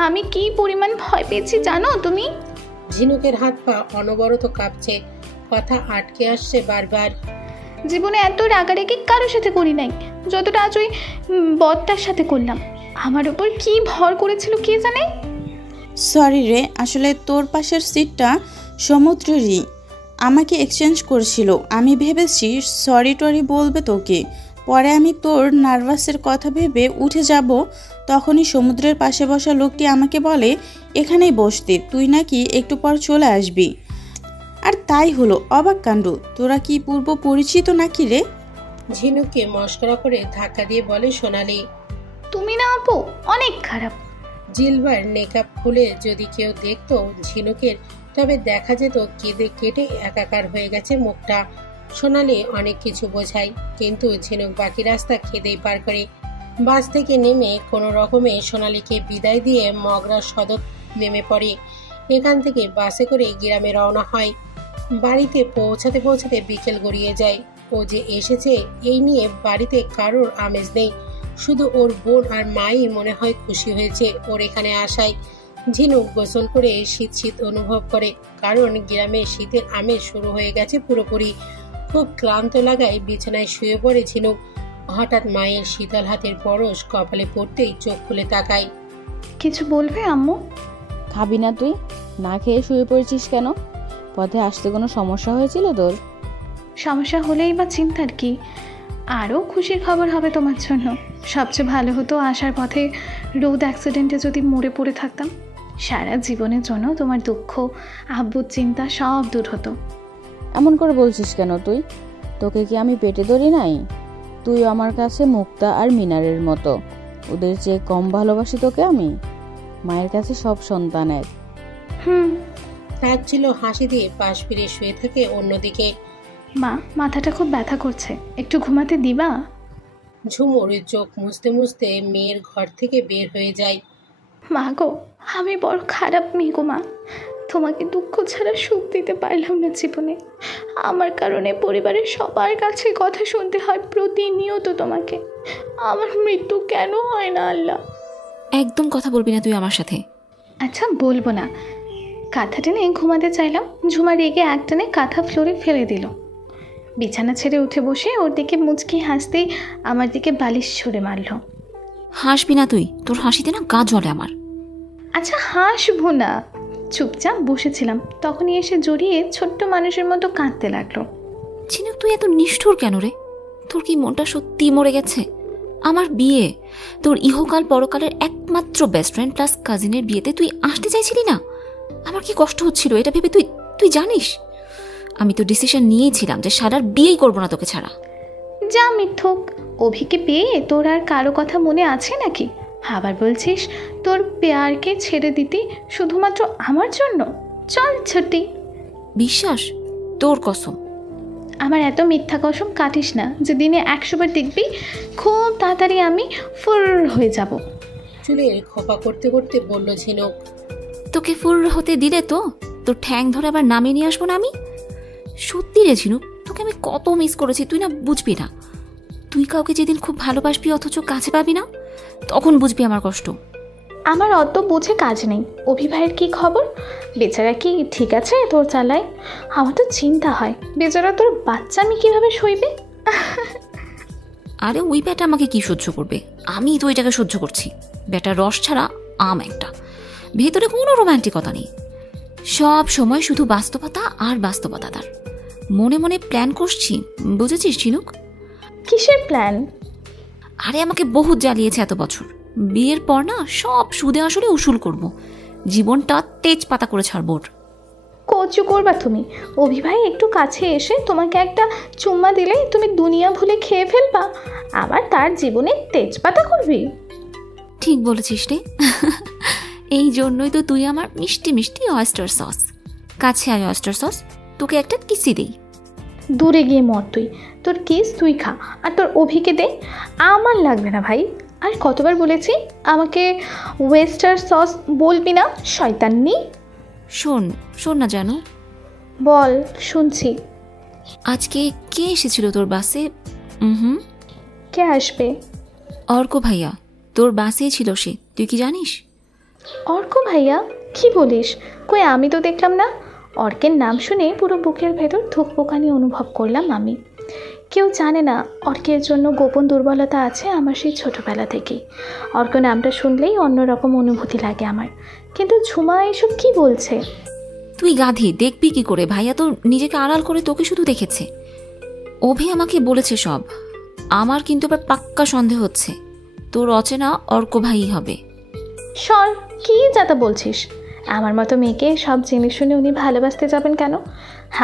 আমি কি পরিমাণ ভয় পেয়েছি জানো তুমি? ঝিনুকের হাত পা অনবরত কাঁপছে, কথা আটকে আসছে বারবার। জীবনে এত রাগারাগি কারোর সাথে করি নাই যতটা আজ ওই বদটার সাথে করলাম। আমার উপর কি ভর করেছিল কে জানে। সরি রে, আসলে তোর পাশের সিটটা সমুদ্রেরই, আমাকে এক্সচেঞ্জ করছিল। আমি ভেবেছি সরি টরি বলবে তোকে, পরে আমি তোর নার্ভাসের কথা ভেবে উঠে যাব। তখনই সমুদ্রের পাশে বসা লোকটি আমাকে বলে এখানেই বসতে, তুই নাকি একটু পর চলে আসবি। আর তাই হলো। অবাক কাণ্ড। তোরা কি পূর্ব পরিচিত নাকি রে? ঝিনুককে মস্করা করে ধাক্কা দিয়ে বলে সোনালি। তুমি না আপু অনেক খারাপ। জিলবার নেকআপ খুলে যদি কেউ দেখতো ঝিনুকের, তবে দেখা যেত কেঁদে কেটে একাকার হয়ে গেছে মুখটা। সোনালি অনেক কিছু বোঝায়, কিন্তু ঝিনুক বাকি রাস্তা খেদেই পার করে। বাস থেকে নেমে কোনো রকমে সোনালিকে বিদায় দিয়ে মগরা সদর নেমে পড়ে। এখান থেকে বাসে করে গ্রামে রওনা হয়। বাড়িতে পৌঁছাতে পৌঁছাতে বিকেল গড়িয়ে যায়। ও যে এসেছে এই নিয়ে বাড়িতে কারোর আমেজ নেই, শুধু ওর বোন আর মাই মনে হয় খুশি হয়েছে ওর এখানে আসায়। ঝিনুক গোসল করে শীত শীত অনুভব করে, কারণ গ্রামে শীতের আমেজ শুরু হয়ে গেছে পুরোপুরি। খুব ক্লান্ত লাগায় বিছানায় শুয়ে পড়ে ঝিনুক। হঠাৎ মায়ের শীতল হাতের পরশ কপালে পড়তেই চোখ খুলে তাকায়। কিছু বলবে আম্মু? খাবি না তুই? না খেয়ে শুয়ে পড়েছিস কেন? পথে আসতে কোনো সমস্যা হয়েছিল তোর? সমস্যা হলেই বা চিন্তার কি? আরও খুশির খবর হবে তোমার জন্য। সবচেয়ে ভালো হতো আসার পথে রোড অ্যাক্সিডেন্টে যদি মরে পড়ে থাকতাম। সারা জীবনের জন্য তোমার দুঃখ, আব্বুর চিন্তা সব দূর হতো। এমন করে বলছিস কেন তুই? তোকে কি আমি পেটে ধরি নাই? তুই আমার কাছে মুক্তা আর মিনারের মতো, ওদের চেয়ে কম ভালোবাসি তোকে আমি? মায়ের কাছে সব সন্তানের। তাচ্ছিল হাসি দিয়ে পাশ ফিরে শুয়ে থাকে অন্যদিকে। মা, মাথাটা খুব ব্যথা করছে, একটু ঘুমাতে দিবা? ঝুমুর চোখ মুছতে মুছতে মেয়ের ঘর থেকে বের হয়ে যায়। মা গো, আমি বড় খারাপ মেয়ে গো মা। তোমাকে দুঃখ ছাড়া সুখ দিতে পারলাম না জীবনে। আমার কারণে পরিবারের সবার কাছে কথা শুনতে হয় প্রতিনিয়ত তোমাকে। আমার মৃত্যু কেন হয় না আল্লাহ? একদম কথা বলবি না তুই আমার সাথে। আচ্ছা বলবো না। কাঁথা টেনে ঘুমাতে চাইলাম, ঝুমা রেগে একটানে কাঁথা ফ্লোরে ফেলে দিল। বিছানা ছেড়ে উঠে বসে ওর দিকে মুচকি হাসতেই আমার দিকে বালিশ ছুঁড়ে মারল। হাসবি না তুই, তোর হাসিতে না গা জ্বলে আমার। আচ্ছা হাসবো না, চুপচাপ বসেছিলাম, তখনই এসে জড়িয়ে ছোট্ট মানুষের মতো কাঁদতে লাগলো। ঝিনুক তুই এত নিষ্ঠুর কেন রে? তোর কি মনটা সত্যি মরে গেছে? আমার বিয়ে, তোর ইহকাল পরকালের একমাত্র বেস্ট ফ্রেন্ড প্লাস কাজিনের বিয়েতে তুই আসতে চাইছিলি না? আমার কি কষ্ট হচ্ছিল এটা ভেবে, তুই তুই জানিস আমি তো ডিসিশন নিয়েছিলাম যে সারার বিয়েই করবো না তোকে ছাড়া। যা মিথ্যক, অভিকে পেয়ে তোর আর কারো কথা মনে আছে নাকি? আবার বলছিস তোর পেয়ারকে ছেড়ে দিতি শুধুমাত্র আমার জন্য? চল ছুটি। বিশ্বাস তোর কসম। আমার এত মিথ্যা কসম কাটিস না যে দিনে 100 বার দেখবি খুব তাড়াতাড়ি আমি ফুল হয়ে যাব। চুলের খোপা করতে করতে বলল ঝিনুক। তোকে ফুল হতে দিলে তো তোর ঠ্যাং ধরে আবার নামিয়ে নিয়ে আসবো না আমি। সত্যি রে ঝিনুক, তোকে আমি কত মিস করেছি তুই না বুঝবি না। তুই কাউকে যেদিন খুব ভালোবাসবি অথচ কাছে পাবি না, তখন বুঝবি আমার কষ্ট। আমার অত বুঝে কাজ নেই। অভিভাইয়ের কি খবর? বেচারা কি ঠিক আছে তোর চালায়? আমার তো চিন্তা হয় বেচারা তোর বাচ্চা আমি কিভাবে সইবে। আরে ওই ব্যাটা আমাকে কি সহ্য করবে? আমি তো এটাকে সহ্য করছি। ব্যাটার রস ছাড়া আম একটা, ভেতরে কোনো রোম্যান্টিকতা নেই। সব সময় শুধু বাস্তবতা আর বাস্তবতা। তার মনে মনে প্ল্যান করছি, বুঝেছিস ঝিনুক? কিসের প্ল্যান? আরে আমাকে বহুত জ্বালিয়েছে এত বছর, বিয়ের পর না সব সুদে আসলে উসুল করব, জীবনটা তেজপাতা করে ছাড়বো। কচু করবা তুমি? অভিভাই একটু কাছে এসে তোমাকে একটা চুম্মা দিলে তুমি দুনিয়া ভুলে খেয়ে ফেলবা, আবার তার জীবনে তেজপাতা করবি? ঠিক বলেছিস রে। এই জন্যই তো তুই আমার মিষ্টি মিষ্টি অয়েস্টার সস। কাছে আয় অয়েস্টার সস, তোকে একটা কিসি দেই। দূরে গিয়ে মর তুই, তোর কিস তুই খা আর তোর অভিকে দে, আমার লাগবে না ভাই। আর কতবার বলেছি আমাকে ওয়েস্টার সস বলবি না শয়তান্নি। শোন শোন না জানো। বল, শুনছি। আজকে কে এসেছিল তোর বাসে? কে আসবে? অর্ক ভাইয়া, তোর বাসেই ছিল সে, তুই কি জানিস? অর্ক ভাইয়া? কি বলিস? কই আমি তো দেখলাম না। অর্কের নাম শুনে পুরো বুকের ভেতর ধুকপোকানি অনুভব করলাম আমি। কেউ জানে না অর্কের জন্য গোপন দুর্বলতা আছে আমার সেই ছোটোবেলা থেকেই। অর্ক নামটা শুনলেই অন্যরকম অনুভূতি লাগে আমার। কিন্তু ঝুমা এসব কি বলছে? তুই গাধি, দেখবি কি করে? ভাইয়া তো নিজেকে আড়াল করে তোকে শুধু দেখেছে। অভি আমাকে বলেছে সব। আমার কিন্তু এবার পাক্কা সন্দেহ হচ্ছে তোর অচেনা অর্ক ভাই হবে। সর, কি যাতা বলছিস? আমার মতো মেয়েকে সব জিনিস শুনে উনি ভালোবাসতে যাবেন কেন?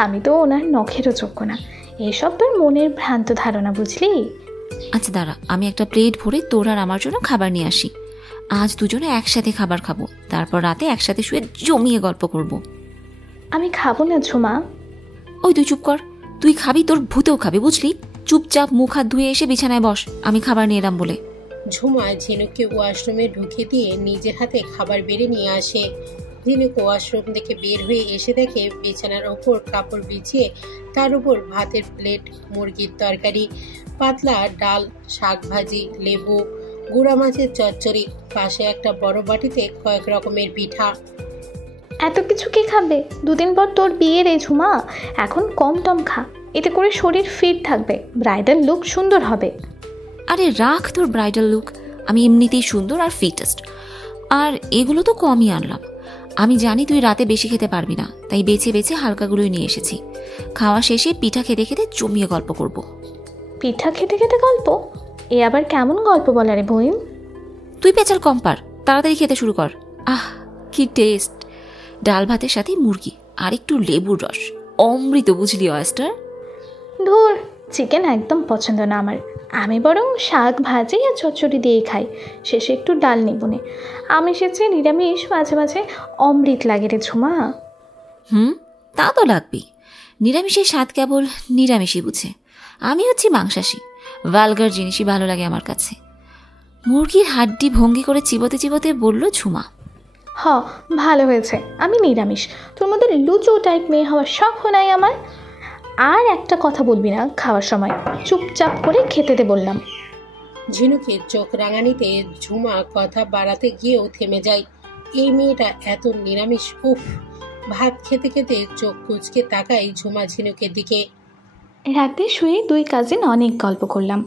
আমি তো ওনার নখেরও যোগ্য না। এসব তোর মনের ভ্রান্ত ধারণা, বুঝলি? আচ্ছা দাঁড়া, আমি একটা প্লেট ভরে তোর আর আমার জন্য খাবার নিয়ে আসি। আজ দুজনে একসাথে খাবার খাবো, তারপর রাতে একসাথে শুয়ে জমিয়ে গল্প করব। আমি খাবো না ঝুমা। ওই তুই চুপ কর, তুই খাবি তোর ভূতেও খাবি, বুঝলি? চুপচাপ মুখ হাত ধুয়ে এসে বিছানায় বস, আমি খাবার নিয়ে এলাম বলে। ঝুমা ঝিনুককে ওয়াশরুমে ঢুকে দিয়ে নিজের হাতে খাবার বেড়ে নিয়ে আসে। ঝিনুক ওয়াশরুম থেকে বের হয়ে এসে দেখে বিছানার ওপর কাপড় বিছিয়ে তার উপর ভাতের প্লেট, মুরগির তরকারি, পাতলা ডাল, শাক ভাজি, লেবু, গুঁড়া মাছের চচ্চড়ি, পাশে একটা বড় বাটিতে কয়েক রকমের পিঠা। এত কিছু কে খাবে? দুদিন পর তোর বিয়ে রে ঝুমা, এখন কম টম খা, এতে করে শরীর ফিট থাকবে, ব্রাইডাল লুক সুন্দর হবে। আরে রাখ তোর ব্রাইডাল লুক, আমি এমনিতেই সুন্দর আর ফিটেস্ট। আর এগুলো তো কমই আনলাম। আমি জানি তুই রাতে বেশি খেতে পারবি না, তাই বেছে বেছে হালকাগুলোই নিয়ে এসেছি। খাওয়া শেষে পিঠা খেতে খেতে জমিয়ে গল্প করব। পিঠা খেতে খেতে গল্প? এ আবার কেমন গল্প বলা রে বইন? তুই পেঁচাল কম পার, তাড়াতাড়ি খেতে শুরু কর। আহ কি টেস্ট! ডাল ভাতের সাথে মুরগি আর একটু লেবুর রস, অমৃত, বুঝলি অয়েস্টার? ধুর, চিকেন একদম পছন্দ না আমার। আমি বরং শাক ভাজি আর চচ্চড়ি দিয়েই খাই, শেষে একটু ডাল নেবুনে। আমি এসেছি নিরামিষ, মাঝে মাঝে অমৃত লাগে রে ঝুমা। তা তো লাগবেই। নিরামিষের স্বাদ কেবল নিরামিষই বুঝে। আমি হচ্ছি মাংসাশী, ভালগার জিনিসই ভালো লাগে আমার কাছে। মুরগির হাড্ডি ভঙ্গি করে চিবোতে চিবোতে বলল ঝুমা। হ, ভালো হয়েছে আমি নিরামিষ, তোর মধ্যে লুচো টাইপ মেয়ে হওয়ার শখ নাই আমার। আর একটা কথা বলবি না খাওয়ার সময়, চুপচাপ করে খেতে দে বললাম। ঝিনুকের চোখ রাঙানিতে ঝুমা কথা বাড়াতে গিয়েও থেমে যায়। এই মেয়েটা এত নিরামিষ, উফ। ভাত খেতে খেতে চোখ কুচকে তাকাই ঝুমা ঝিনুকের দিকে। রাতে শুয়ে দুই কাজিন অনেক গল্প করলাম।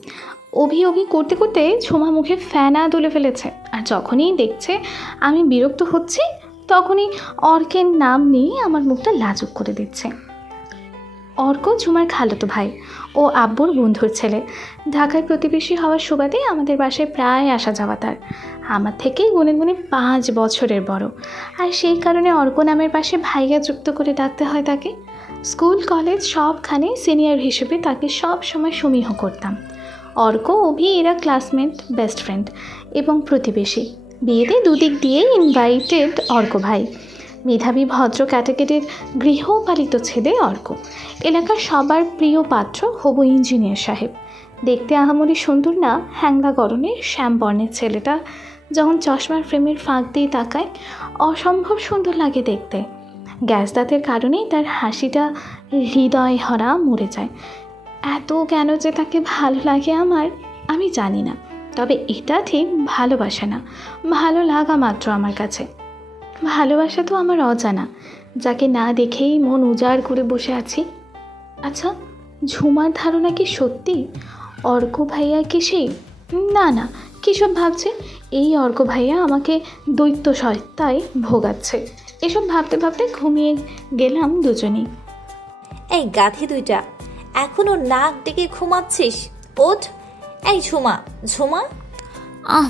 অভি করতে করতে ঝুমা মুখে ফেনা তুলে ফেলেছে, আর যখনই দেখছে আমি বিরক্ত হচ্ছি তখনই অর্কের নাম নিয়ে আমার মুখটা লাজুক করে দিচ্ছে। অর্ক ঝুমার খালাতো ভাই, ও আব্বুর বন্ধুর ছেলে। ঢাকায় প্রতিবেশী হওয়ার সুবাদে আমাদের বাসায় প্রায় আসা যাওয়া তার। আমার থেকে গুনে গুনে 5 বছরের বড়, আর সেই কারণে অর্ক নামের পাশে ভাইয়া যুক্ত করে ডাকতে হয় তাকে। স্কুল কলেজ সবখানে সিনিয়র হিসেবে তাকে সব সময় সমীহ করতাম। অর্ক অভি এরা ক্লাসমেট, বেস্ট ফ্রেন্ড এবং প্রতিবেশী। বিয়েতে দুদিক দিয়ে ইনভাইটেড অর্ক ভাই। মেধাবী ভদ্র ক্যাটাগরির গৃহপালিত ছেলে অর্ক। এলাকার সবার প্রিয় পাত্র হবু ইঞ্জিনিয়ার সাহেব। দেখতে আহামরি সুন্দর না, হ্যাংলা গরনের শ্যামবর্ণের ছেলেটা যখন চশমার ফ্রেমের ফাঁক দিয়ে তাকায় অসম্ভব সুন্দর লাগে দেখতে। গ্যাস দাঁতের কারণেই তার হাসিটা হৃদয় হরা মরে যায়। এত কেন যে তাকে ভালো লাগে আমার আমি জানি না, তবে এটা ঠিক ভালোবাসা না, ভালো লাগা মাত্র আমার কাছে। ভালোবাসা তো আমার অজানা, যাকে না দেখেই মন উজাড় করে বসে আছি। আচ্ছা, ঝুমার ধারণা কি সত্যি? অর্ক ভাইয়া কি সেই? না না, কিসব ভাবছে? এই অর্ক ভাইয়া আমাকে দৈত্য সত্তায় ভোগাচ্ছে। এসব ভাবতে ভাবতে ঘুমিয়ে গেলাম দুজনেই। এই গাধি দুইটা, এখনো নাক ডেকে ঘুমাচ্ছিস? ওঠ। এই ঝুমা, ঝুমা।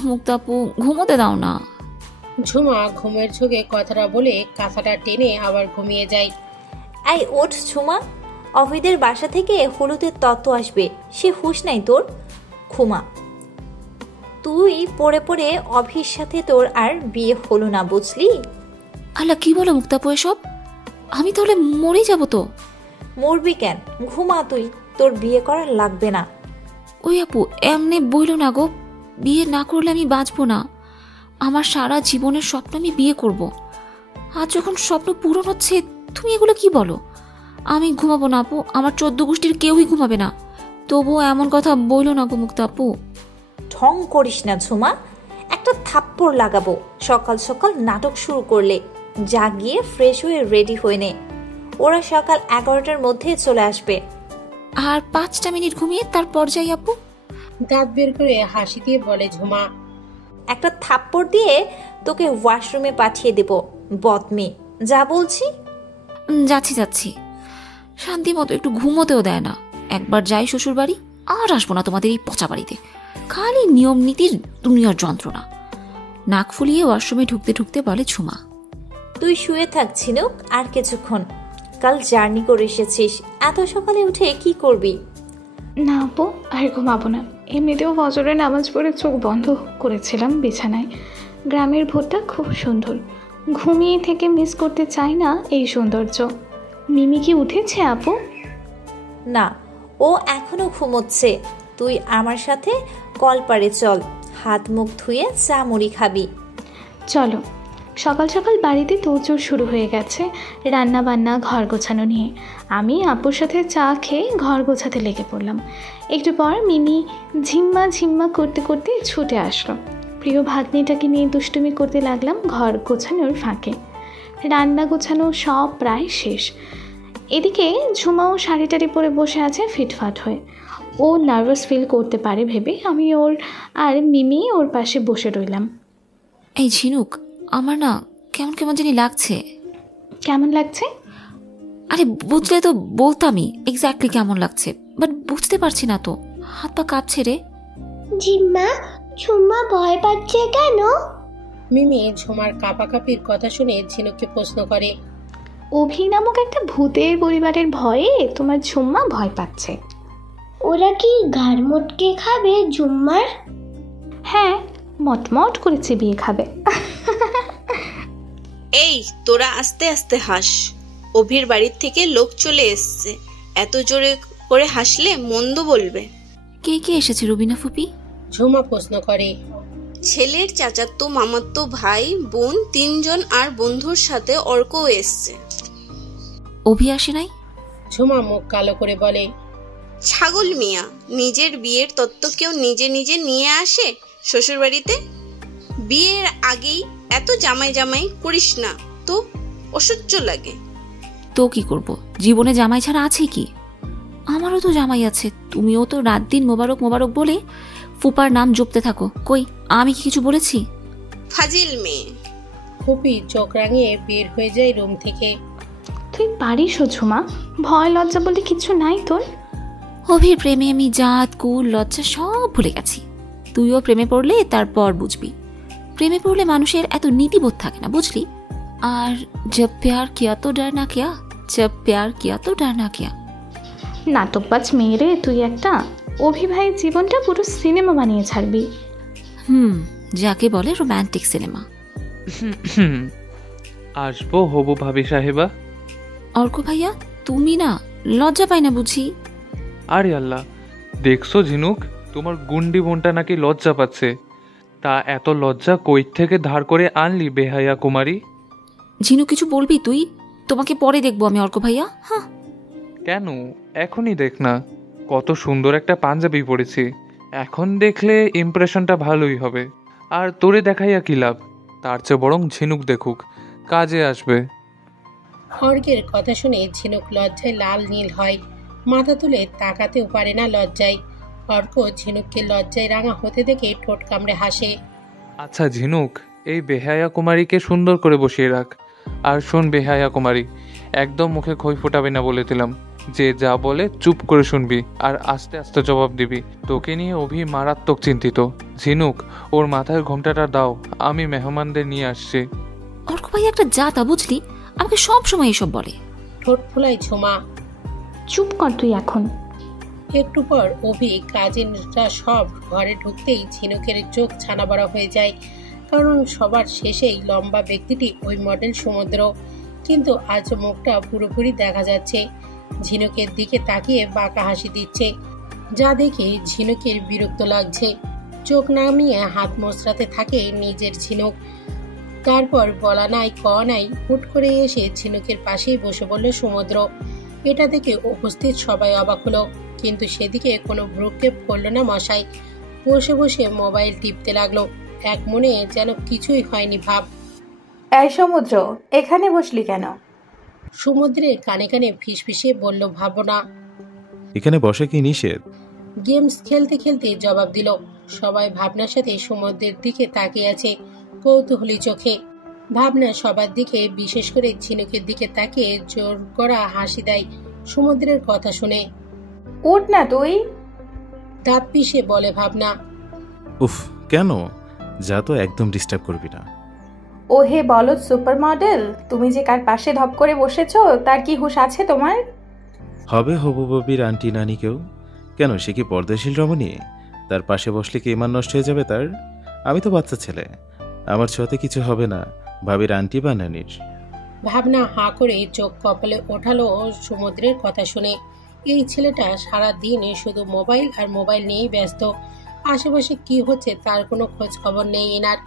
মুক্তাপু, ঘুমোতে দাও না। ঝুমা ঘুমের ঝোঁকে কথাটা বলে কাঁথাটা টেনে আবার ঘুমিয়ে যায়। এই ওঠ ঝুমা, অভিদের বাসা থেকে হলুদের তত্ত্ব আসবে, সে হুঁশ নাই তোর। ঘুমা। তুই পড়ে পড়ে অভির সাথে তোর আর বিয়ে হলো না, বুঝলি? আল্লাহ, কি বলো মুক্তাপু এসব? আমি তাহলে মরে যাব তো। মরবি কেন? ঘুমা তুই, তোর বিয়ে করার লাগবে না। ওই আপু, এমনি বইলো না গো, বিয়ে না করলে আমি বাঁচবো না। আমার সারা জীবনের স্বপ্ন আমি বিয়ে করব। আজ যখন স্বপ্ন পূরণ হচ্ছে তুমি এগুলো কি বলো? আমি ঘুমাবো না আপু, আমার 14 গোষ্ঠীর কেউই ঘুমাবে না। তবুও এমন কথা বইলো না গো মুক্তাপু। ঢং করিস না ঝুমা, একটা থাপ্পড় লাগাবো সকাল সকাল নাটক শুরু করলে। যা গিয়ে ফ্রেশ হয়ে রেডি হয়ে নে, ওরা সকাল 11টার মধ্যে চলে আসবে। আর 5টা মিনিট ঘুমিয়ে তারপর যাই আপু। দাঁত বের করে হাসি দিয়ে বলে ঝুমা। একটা থাপ্পড় দিয়ে তোকে ওয়াশরুমে পাঠিয়ে দেব, বদমে। যা বলছি। যাচ্ছি। শান্তি মতো একটু ঘুমোতেও দেয় না। একবার যাই শ্বশুর বাড়ি, আর আসবো না তোমাদের এই পচা বাড়িতে। খালি নিয়ম নীতির দুনিয়ার যন্ত্রণা। নাক ফুলিয়ে ওয়াশরুমে ঢুকতে ঢুকতে বলে ঝুমা। তুই শুয়ে থাক ঝিনুক আর কিছুক্ষণ, কাল জার্নি করে এসেছিস, এত সকালে উঠে কি করবি? না আপু, আর ঘুমাবো না। এমনিতেও ফজরের নামাজ পড়ে চোখ বন্ধ করেছিলাম বিছানায়। গ্রামের ভোরটা খুব সুন্দর, ঘুমিয়ে থেকে মিস করতে চাই না এই সৌন্দর্য। মিমি কি উঠেছে আপু? না, ও এখনো ঘুমোচ্ছে। তুই আমার সাথে কলপারে চল, হাত মুখ ধুয়ে চা মুড়ি খাবি। চলো। সকাল সকাল বাড়িতে তোড়জোড় শুরু হয়ে গেছে রান্না বান্না ঘর গোছানো নিয়ে। আমি আপুর সাথে চা খেয়ে ঘর গোছাতে লেগে পড়লাম। একটু পর মিমি ঝিম্মা করতে করতে ছুটে আসলো। প্রিয় ভাগ্নিটাকে নিয়ে দুষ্টুমি করতে লাগলাম ঘর গোছানোর ফাঁকে। রান্না গোছানো সব প্রায় শেষ। এদিকে ঝুমাও শাড়ি টাড়ি পরে বসে আছে ফিটফাট হয়ে। ও নার্ভাস ফিল করতে পারে ভেবে আমি ওর আর মিমি ওর পাশে বসে রইলাম। এই ঝিনুক, আমার না কেমন কেমন জানি লাগছে। কেমন লাগছে? আরে বুঝলে তো বলতামই এক্স্যাক্টলি কেমন লাগছে, বাট বুঝতে পারছি না তো। হাত পা কাঁপছে রে। জিম্মা, ঝুম্মা ভয় পাচ্ছে কেন? মিমি ঝুমার কাঁপাকাঁপির কথা শুনে ঝিনুককে প্রশ্ন করে। অভি নামক একটা ভূতের পরিবারের ভয়ে তোমার ঝুম্মা ভয় পাচ্ছে। ওরা কি ঘাড় মোটকে খাবে ঝুম্মার? হ্যাঁ, মটমট করেছে বিয়ে খাবে। এই তোরা আস্তে আস্তে হাস, অভির বাড়ির থেকে লোক চলে এসছে, এত জোরে করে হাসলে মন্দ বলবে। কে কে এসেছে রুবিনা ফুপি? ঝুমা প্রশ্ন করে। ছেলের চাচাতো মামাতো ভাই বোন 3 জন আর বন্ধুর সাথে অর্কও এসছে। অভি আসে নাই? ঝুমা মুখ কালো করে বলে, ছাগল মিয়া, নিজের বিয়ের তত্ত্ব কেউ নিজে নিজে নিয়ে আসে শ্বশুরবাড়িতে? বিয়ের আগেই এত জামাই জামাই করিস না তো, অসহ্য লাগে। তো কি করব, জীবনে জামাই ছাড়া আছে কি? আমারও তো জামাই আছে। তুমিও তো রাত দিন মোবারক মোবারক বলে ফুপার নাম জপতে থাকো। কই, আমি কি কিছু বলেছি? ফাজিল মেয়ে। ফুপি চোখ রাঙিয়ে বের হয়ে যায় রুম থেকে। তুই পারিস ও ঝুমা, ভয় লজ্জা বলে কিছু নাই তোর। অভির প্রেমে আমি জাত কুল লজ্জা সব ভুলে গেছি। তুইও প্রেমে পড়লে তারপর বুঝবি। প্রেমে পড়লে মানুষের এত নীতিবোধ থাকে না, বুঝলি? আর জব প্যার কিয়া তো ডর না কিয়া, জব প্যার কিয়া তো ডর না কিয়া। নাটকবাজ মেয়েরে তুই একটা। অভি ভাইয়ের জীবনটা পুরো সিনেমা বানিয়ে ছাড়বি। যাকে বলে রোম্যান্টিক সিনেমা। আসবো হবু ভাবি সাহেবা। অর্ক ভাইয়া, তুমি না লজ্জা পাই না বুঝি? আরে আল্লাহ, দেখছো ঝিনুক, তোমার গুন্ডি বোনটা নাকি লজ্জা পাচ্ছে। তা এত লজ্জা কই থেকে ধার করে আনলি বেহায়া কুমারী? ঝিনু, কিছু বলবি তুই? তোমাকে পরে দেখবো আমি অর্ক ভাইয়া। হ্যাঁ। কেন, এখনই দেখ না, কত সুন্দর একটা পাঞ্জাবি পরেছি। এখন দেখলে ইমপ্রেশনটা ভালোই হবে। আর তোরে দেখাইয়া কি লাভ, তার চেয়ে বরং ঝিনুক দেখুক, কাজে আসবে। অর্কের কথা শুনে ঝিনুক লজ্জায় লাল নীল হয়, মাথা তুলে তাকাতেও পারে না লজ্জায়। অর্ক ঝিনুককে লজ্জায় রাঙা হতে দেখে ঠোঁট কামড়ে হাসে। আচ্ছা ঝিনুক, এই বেহায়া কুমারীকে সুন্দর করে বসিয়ে রাখ। আর শোন বেহায়া কুমারী, একদম মুখে খই ফোটাবি না বলে দিলাম। যে যা বলে চুপ করে শুনবি আর আস্তে আস্তে জবাব দিবি। তোকে নিয়ে অভি মারাত্মক চিন্তিত। ঝিনুক, ওর মাথায় ঘোমটাটা দাও, আমি মেহমানদের নিয়ে আসছি। অর্ক ভাই একটা জাতা, বুঝলি? আমাকে সব সময় এসব বলে। ঠোঁট ফুলাই ঝুমা। চুপ কর তুই এখন। একটু পর অভি কাজিনরা সব ঘরে ঢুকতেই ঝিনুকের চোখ ছানা বড়া হয়ে যায়, কারণ সবার শেষেই লম্বা ব্যক্তিটি ওই মডেল সমুদ্র। কিন্তু আজ মুখটা পুরোপুরি দেখা যাচ্ছে। ঝিনুকের দিকে তাকিয়ে বাঁকা হাসি দিচ্ছে, যা দেখে ঝিনুকের বিরক্ত লাগছে। চোখ নামিয়ে হাত মোচড়াতে থাকে নিজের ঝিনুক। তারপর বলা নাই ক নাই হুট করে এসে ঝিনুকের পাশেই বসে বলল সমুদ্র। এটা দেখে উপস্থিত সবাই অবাক হলো, কিন্তু সেদিকে কোনো ভ্রুক্ষেপ করল না মশাই। বসে বসে মোবাইল টিপতে লাগলো, এক মনে যেন কিছুই হয়নি ভাব। এই সমুদ্র, এখানে বসলি কেন? সমুদ্রের কানে কানে ফিসফিসিয়ে বলল ভাবনা। এখানে বসে কি নিষেধ? গেমস খেলতে খেলতে জবাব দিল। সবাই ভাবনার সাথে সমুদ্রের দিকে তাকিয়ে আছে কৌতূহলী চোখে। ভাবনা সবার দিকে, বিশেষ করে ঝিনুকের দিকে তাকিয়ে জোর করা হাসি দেয় সমুদ্রের কথা শুনে। উঠ না তুই, দাঁত পিষে বলে ভাবনা। উফ, কেন? যা তো, একদম ডিস্টার্ব করবি না। ও হে বলদ সুপার মডেল, তুমি যে কার পাশে ধপ করে বসেছো তার কি হুঁশ আছে তোমার? হবে হবু ববির আন্টি নানি কেউ? কেন, সে কি পর্দাশীল রমণী? তার পাশে বসলে কি ইমান নষ্ট হয়ে যাবে তার? আমি তো বাচ্চা ছেলে, আমার ছোঁয়াতে কিছু হবে না ভাবির আন্টি বা নানির। ভাবনা হাঁ করে চোখ কপালে ওঠালো সমুদ্রের কথা শুনে। এই ছেলেটা সারা দিন শুধু মোবাইল আর মোবাইল নিয়েই ব্যস্ত। আশেপাশে কি হচ্ছে তার কোনো খোঁজ খবর নেই এনার।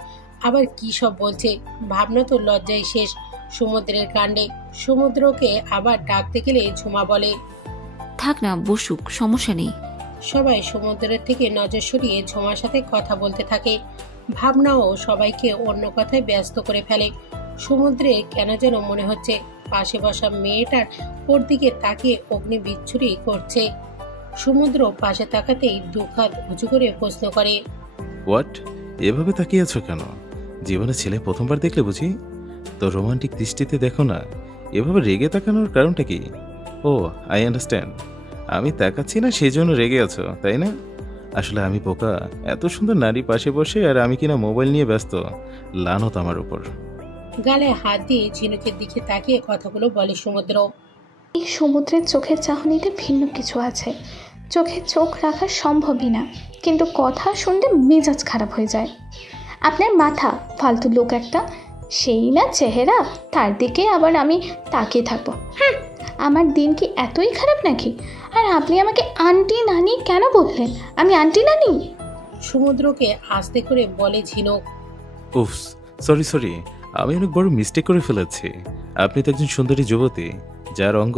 আবার কি সব বলছে। ভাবনা তো লজ্জায় শেষ সমুদ্রের কাণ্ডে। সমুদ্রকে আবার ডাকতে গেলে ঝুমা বলে, থাক না, বসুক, সমস্যা নেই। সবাই সমুদ্রের থেকে নজর সরিয়ে ঝুমার সাথে কথা বলতে থাকে। ভাবনাও সবাইকে অন্য কথায় ব্যস্ত করে ফেলে। সমুদ্রে কেন যেন মনে হচ্ছে পাশে বসা মেয়েটার ওর দিকে তাকিয়ে অগ্নি বিচ্ছুরি করছে। সমুদ্র পাশে তাকাতেই দুখাত উঁচু করে প্রশ্ন করে, হোয়াট? এভাবে তাকিয়ে আছো কেন? জীবনে ছেলে প্রথমবার দেখলে বুঝি? তো রোমান্টিক দৃষ্টিতে দেখো না, এভাবে রেগে তাকানোর কারণটা কি? ও, আই আন্ডারস্ট্যান্ড। আমি তাকাচ্ছি না সেই জন্য রেগে আছো, তাই না? আসলে আমি বোকা, এত সুন্দর নারী পাশে বসে আর আমি কিনা মোবাইল নিয়ে ব্যস্ত। লানত আমার উপর। গালে হাত দিয়ে ঝিনুকের দিকে তাকিয়ে কথাগুলো বলে সমুদ্র। এই সমুদ্রের চোখের চাহনিতে ভিন্ন কিছু আছে। চোখে চোখ রাখা সম্ভবই না, কিন্তু কথা শুনলে মেজাজ খারাপ হয়ে যায়। আপনার মাথা ফালতু লোক একটা, সেই না চেহারা, তার দিকে আবার আমি তাকিয়ে থাকবো? আমার দিন কি এতই খারাপ নাকি? আর আপনি আমাকে আন্টি নানি কেন বললেন? আমি আন্টি নানি? সমুদ্রকে আস্তে করে বলে ঝিনুক। উফস, সরি, আমি অনেক বড় মিস্টেক করে ফেলেছি। আপনি তো একজন সুন্দরী যুবতী, যার অঙ্গ।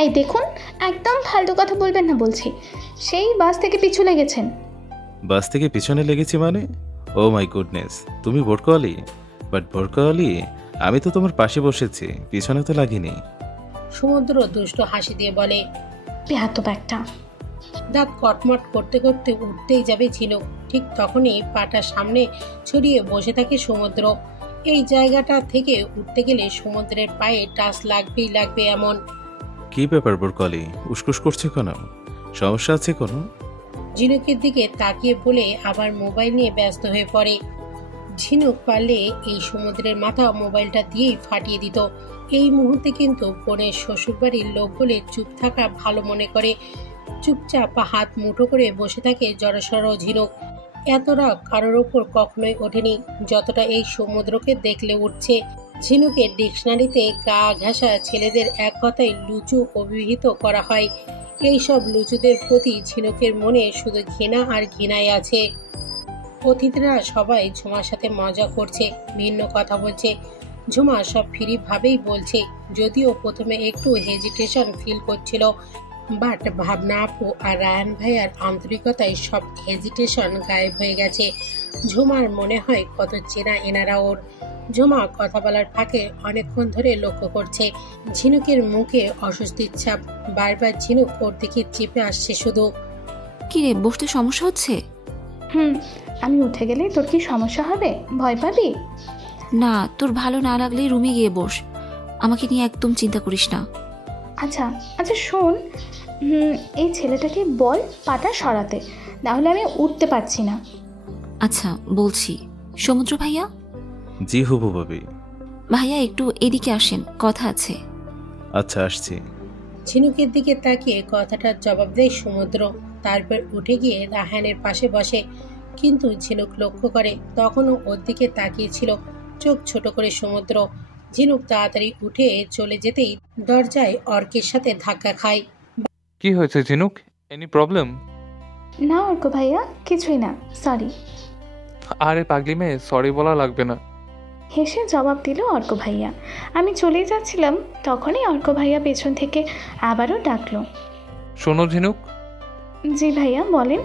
এই দেখুন, একদম ফালতু কথা বলবেন না বলছি। সেই বাস থেকে পিছু লেগেছেন। বাস থেকে পিছনে লেগেছি মানে? ও মাই গুডনেস, তুমি বোরকাওয়ালি? বাট বোরকাওয়ালি, আমি তো তোমার পাশে বসেছি, পিছনে তো লাগিনি। সমুদ্র দুষ্ট হাসি দিয়ে বলে, বেয়াদব একটা। দাঁত কটমট করতে করতে উঠতেই যাবে ঝিনুক, ঠিক তখনই পাটা সামনে ছড়িয়ে বসে থাকে সমুদ্র। এই জায়গাটা থেকে উঠতে গেলে সমুদ্রের পায়ে টাচ লাগবে এমন। কি ব্যাপার বোরকাওয়ালি, উসকুস করছে কেন? সমস্যা আছে কোনো? ঝিনুকের দিকে তাকিয়ে বলে আবার মোবাইল নিয়ে ব্যস্ত হয়ে পড়ে। ঝিনুক পারলে এই সমুদ্রের মাথা মোবাইলটা দিয়েই ফাটিয়ে দিত। এই মুহূর্তে কিন্তু বোনের শ্বশুরবাড়ির লোক বলে চুপ থাকা ভালো মনে করে চুপচাপ হাত মুঠো করে বসে থাকে জড়সড় ঝিনুক। এত রাগ কারোর ওপর কখনোই ওঠেনি যতটা এই সমুদ্রকে দেখলে উঠছে। ঝিনুকের ডিকশনারিতে গা ঘাসা ছেলেদের এক কথায় লুচু অভিহিত করা হয়। এইসব লুচুদের প্রতি ঝিনুকের মনে শুধু ঘৃণা আর ঘৃণাই আছে। অতিথিরা সবাই ঝুমার সাথে মজা করছে, ভিন্ন কথা বলছে। ঝুমা সব ফ্রি ভাবেই বলছে, যদিও প্রথমে একটু হেজিটেশন ফিল করছিল, বাট ভাবনা আপু আর রায়ান ভাইয়ার আন্তরিকতায় সব হেজিটেশন গায়েব হয়ে গেছে। ঝুমার মনে হয় কত চেনা এনারা ওর। ঝুমা কথা বলার ফাঁকে অনেকক্ষণ ধরে লক্ষ্য করছে ঝিনুকের মুখে অস্বস্তির ছাপ। বারবার ঝিনুক ওর দিকে চেপে আসছে শুধু। কি রে, বসতে সমস্যা হচ্ছে? আমি উঠে গেলে তোর কি সমস্যা হবে? ভয় পাবি? না, তোর ভালো না লাগলে রুমে গিয়ে বস, আমাকে নিয়ে একদম চিন্তা করিস না। আচ্ছা শোন, এই ছেলেটাকে বল পাটা সরাতে, নাহলে আমি উঠতে পারছি না। আচ্ছা বলছি। সমুদ্র ভাইয়া? জি হবু ভাবি। ভাইয়া একটু এদিকে আসেন, কথা আছে। আচ্ছা আসছি। ঝিনুকের দিকে তাকিয়ে কথাটার জবাব দেয় সমুদ্র। তারপর উঠে গিয়ে রাহানের পাশে বসে, কিন্তু ঝিনুক লক্ষ্য করে তখনও ওর দিকে তাকিয়েছিল, চোখ ছোট করে সমুদ্র। ঝিনুক তাড়াতাড়ি উঠে চলে যেতেই দরজায় অর্কের সাথে ধাক্কা খায়। কি হয়েছে ঝিনুক? Any problem? না অর্ক ভাইয়া, কিছুই না, সরি। আরে পাগলি মেয়ে, সরি বলা লাগবে না। হেসে জবাব দিল অর্ক ভাইয়া। আমি চলে যাচ্ছিলাম, তখনই অর্ক ভাইয়া পেছন থেকে আবারও ডাকলো। শোনো ঝিনুক। জি ভাইয়া বলেন।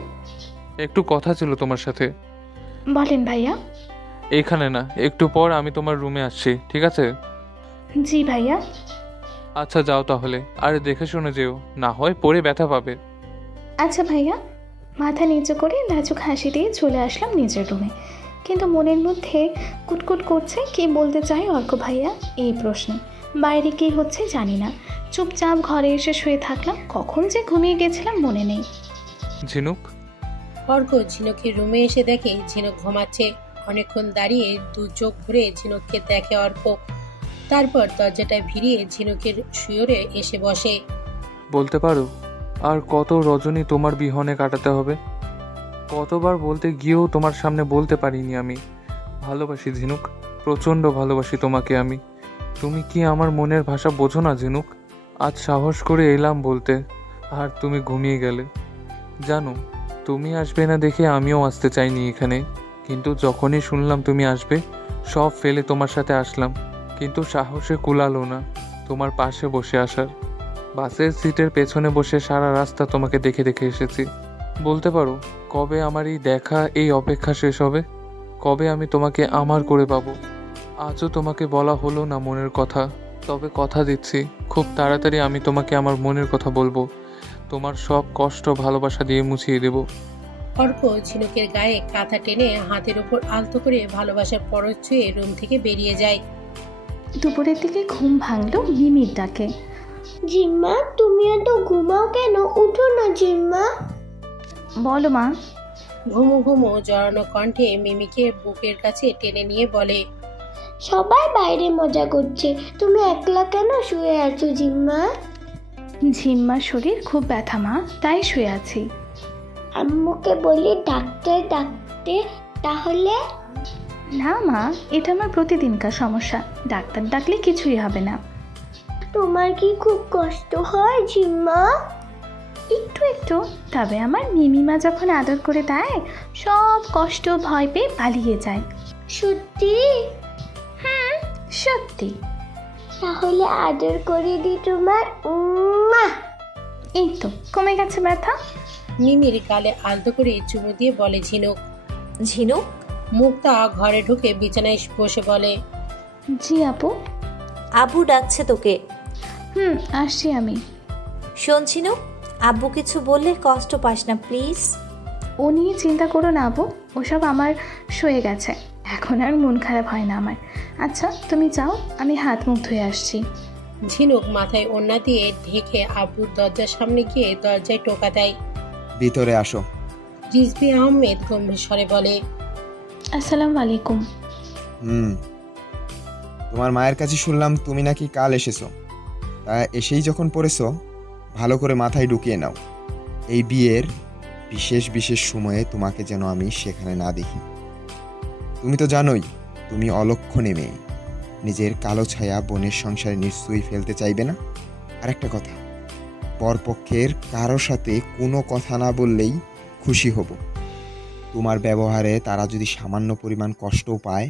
একটু কথা ছিল তোমার সাথে। বলেন ভাইয়া। এখানে না, একটু পর আমি তোমার রুমে আসছি, ঠিক আছে? জি ভাইয়া। আচ্ছা যাও তাহলে, আরে দেখে শুনে যেও, না হয় পরে ব্যথা পাবে। আচ্ছা ভাইয়া। মাথা নিচু করে লাজুক হাসি দিয়ে চলে আসলাম নিজের রুমে, কিন্তু মনের মধ্যে কুটকুট করছে কি বলতে চাই অর্ক ভাইয়া এই প্রশ্নে। বাইরে কি হচ্ছে জানি না, চুপচাপ ঘরে এসে শুয়ে থাকলাম, কখন যে ঘুমিয়ে গেছিলাম মনে নেই। ঝিনুক? অর্ক ঝিনুকের রুমে এসে দেখে ঝিনুক ঘুমাচ্ছে। অনেকক্ষণ দাঁড়িয়ে দু চোখ ভরে ঝিনুককে দেখে অর্ক, তারপর দরজাটা ভিড়িয়ে ঝিনুকের শিয়রে এসে বসে। বলতে পারো আর কত রজনী তোমার বিহনে কাটাতে হবে? কতবার বলতে গিয়েও তোমার সামনে বলতে পারিনি আমি ভালোবাসি ঝিনুক, প্রচণ্ড ভালোবাসি তোমাকে আমি। তুমি কি আমার মনের ভাষা বোঝো না ঝিনুক? আজ সাহস করে এলাম বলতে, আর তুমি ঘুমিয়ে গেলে। জানো, তুমি আসবে না দেখে আমিও আসতে চাইনি এখানে, কিন্তু যখনই শুনলাম তুমি আসবে সব ফেলে তোমার সাথে আসলাম, কিন্তু সাহসে কুলালো না তোমার পাশে বসে আসার। বাসের সিটের পেছনে বসে সারা রাস্তা তোমাকে দেখে দেখে এসেছি। বলতে পারো কবে আমার এই দেখা, এই অপেক্ষা শেষ হবে? কবে আমি তোমাকে আমার করে পাবো? আজও তোমাকে বলা হলো না মনের কথা, তবে কথা দিচ্ছি খুব তাড়াতাড়ি আমি তোমাকে আমার মনের কথা বলবো, তোমার সব কষ্ট ভালোবাসা দিয়ে মুছিয়ে দেব। অর্ক ঝিনুকের গায়ে কাঁথা টেনে হাতের উপর আলতো করে ভালোবাসার পরশ ছুঁয়ে রুম থেকে বেরিয়ে যায়। দুপুরের দিকে ঘুম ভাঙলো মিমির ডাকে। জিম্মা, তুমিও তো ঘুমাও কেন? উঠো না জিম্মা। বলো মা। ঘুমো ঘুমো জড়ানো কণ্ঠে মিমিকে বুকের কাছে টেনে নিয়ে বলে, সবাই বাইরে মজা করছে, তুমি একলা কেন শুয়ে আছো জিম্মা? ঝিম্মার শরীর খুব ব্যথা মা, তাই শুয়ে আছি। আম্মুকে বলি ডাক্তার ডাকতে, তাহলে? না মা, এটা আমার প্রতিদিনকার সমস্যা, ডাক্তার ডাকলে কিছুই হবে না। তোমার কি খুব কষ্ট হয় জিম্মা? একটু একটু, তবে আমার মিমিমা যখন আদর করে দেয় সব কষ্ট ভয় পেয়ে পালিয়ে যায়। সত্যি? হুম, সত্যি। তাহলে আদর করে দিই তোমার। উম্মা। এই তো কমে গেছে ব্যথা। মিমির গালে আলতো করে চুমু দিয়ে বলে ঝিনুক। ঝিনুক? মুক্তা ঘরে ঢুকে বিছানায় বসে বলে, জি আপু। আব্বু ডাকছে তোকে। আসছি আমি। শোন ঝিনুক, আব্বু কিছু বললে কষ্ট পাস না প্লিজ। ও নিয়ে চিন্তা করো না আপু, ওসব আমার সয়ে গেছে, এখন আর মন খারাপ হয় না আমার। আচ্ছা তুমি যাও, আমি হাত মুখ ধুয়ে আসছি। ঝিনুক মাথায় ওড়না দিয়ে ঢেকে আব্বুর দরজার সামনে গিয়ে দরজায় টোকা দেয়। ভিতরে আসো। রিজভী আহমেদ গম্ভীর স্বরে বলে, আসসালামু আলাইকুম। তোমার মায়ের কাছে শুনলাম তুমি নাকি কাল এসেছো, তা এসেই যখন পড়েছো ভালো করে মাথায় ঢুকিয়ে নাও। এই বিয়ের বিশেষ বিশেষ সময়ে তোমাকে যেন আমি সেখানে না দেখি। তুমি তো জানোই তুমি অলক্ষণে মেয়ে, নিজের কালো ছায়া বোনের সংসারে নিশ্চয়ই ফেলতে চাইবে না। আর একটা কথা, পরপক্ষের কারো সাথে কোনো কথা না বললেই খুশি হব। তোমার ব্যবহারে তারা যদি সামান্য পরিমাণ কষ্টও পায়,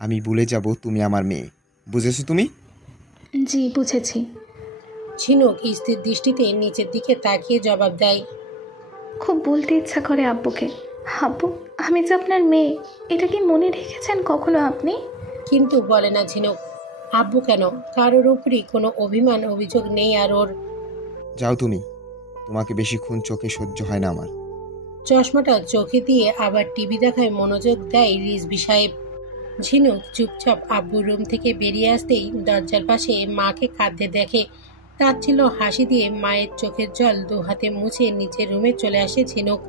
আমি ভুলে যাব তুমি আমার মেয়ে। বুঝেছো তুমি? জি বুঝেছি। ঝিনুক স্থির দৃষ্টিতে নিচের দিকে তাকিয়ে জবাব দেয়, খুব বলতে ইচ্ছা করে আব্বুকে। আব্বু, আমি যে আপনার মেয়ে, এটা কি মনে রেখেছেন কখনো আপনি? কিন্তু বলে না ঝিনুক। আব্বু কেন, কারোর উপরই কোনো অভিমান অভিযোগ নেই আর ওর। যাও তুমি, তোমাকে বেশিক্ষণ চোখে সহ্য হয় না আমার। চশমাটা চোখে দিয়ে আবার টিভি দেখায় মনোযোগ দেয় রিজভী সাহেব। ঝিনুক চুপচাপ আব্বুর রুম থেকে বেরিয়ে আসতেই দরজার পাশে মাকে কাঁদতে দেখে। তাচ্ছিল্য হাসি দিয়ে মায়ের চোখের জল দু হাতে মুছে নিচের রুমে চলে আসে ঝিনুক।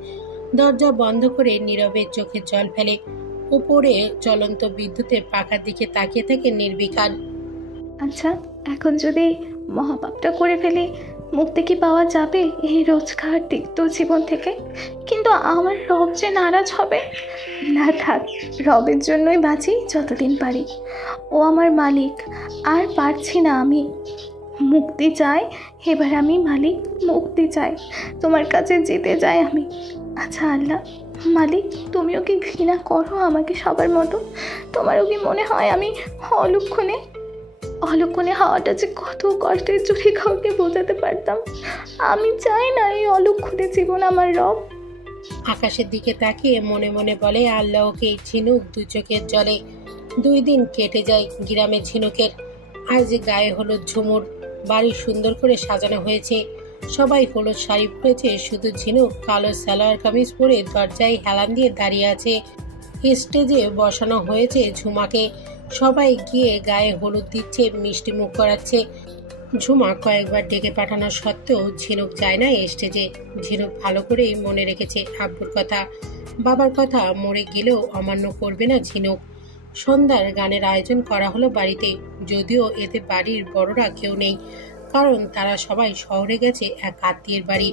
দরজা বন্ধ করে নীরবে চোখের জল ফেলে। উপরে চলন্ত বিদ্যুতের পাখার দিকে তাকিয়ে থাকে নির্বিকার। আচ্ছা, এখন যদি মহাপাপটা করে ফেলি, মুক্তি কি পাওয়া যাবে এই রোজকার তিক্ত জীবন থেকে? কিন্তু আমার রব যে নারাজ হবে। না থাক, রবের জন্যই বাঁচি যতদিন পারি। ও আমার মালিক, আর পারছি না আমি। মুক্তি চাই, এবার আমি মালিক, মুক্তি চাই, তোমার কাছে যেতে চাই আমি। আচ্ছা আল্লাহ, মালিক তুমিও কি ঘৃণা করো আমাকে সবার মতো? তোমারও কি মনে হয় আমি অলক্ষণে হওয়াটা যে কত কষ্টের চুরি কাউকে বোঝাতে পারতাম? আমি চাই না এই অলক্ষণে জীবন আমার রব। আকাশের দিকে তাকিয়ে মনে মনে বলে আল্লাহকে। ঝিনুক দু চোখের জলে। 2 দিন কেটে যায় গ্রামে ঝিনুকের। আজ গায়ে হলুদ ঝুমুর, বাড়ি সুন্দর করে সাজানো হয়েছে। সবাই হলুদ শাড়ি পরেছে, শুধু ঝিনুক কালো সালোয়ার কামিজ পরে দরজায় হেলান দিয়ে দাঁড়িয়ে আছে। স্টেজে বসানো হয়েছে ঝুমাকে। সবাই গিয়ে গায়ে হলুদ দিচ্ছে, মিষ্টি মুখ করাচ্ছে। ঝুমা কয়েকবার ডেকে পাঠানো সত্ত্বেও ঝিনুক যায় না স্টেজে। ঝিনুক ভালো করেই মনে রেখেছে আব্বুর কথা, বাবার কথা মরে গেলেও অমান্য করবে না ঝিনুক। সন্ধ্যার গানের আয়োজন করা হলো বাড়িতে, যদিও এতে বাড়ির বড়রা কেউ নেই, কারণ তারা সবাই শহরে গেছে এক আত্মীয়ের বাড়ি।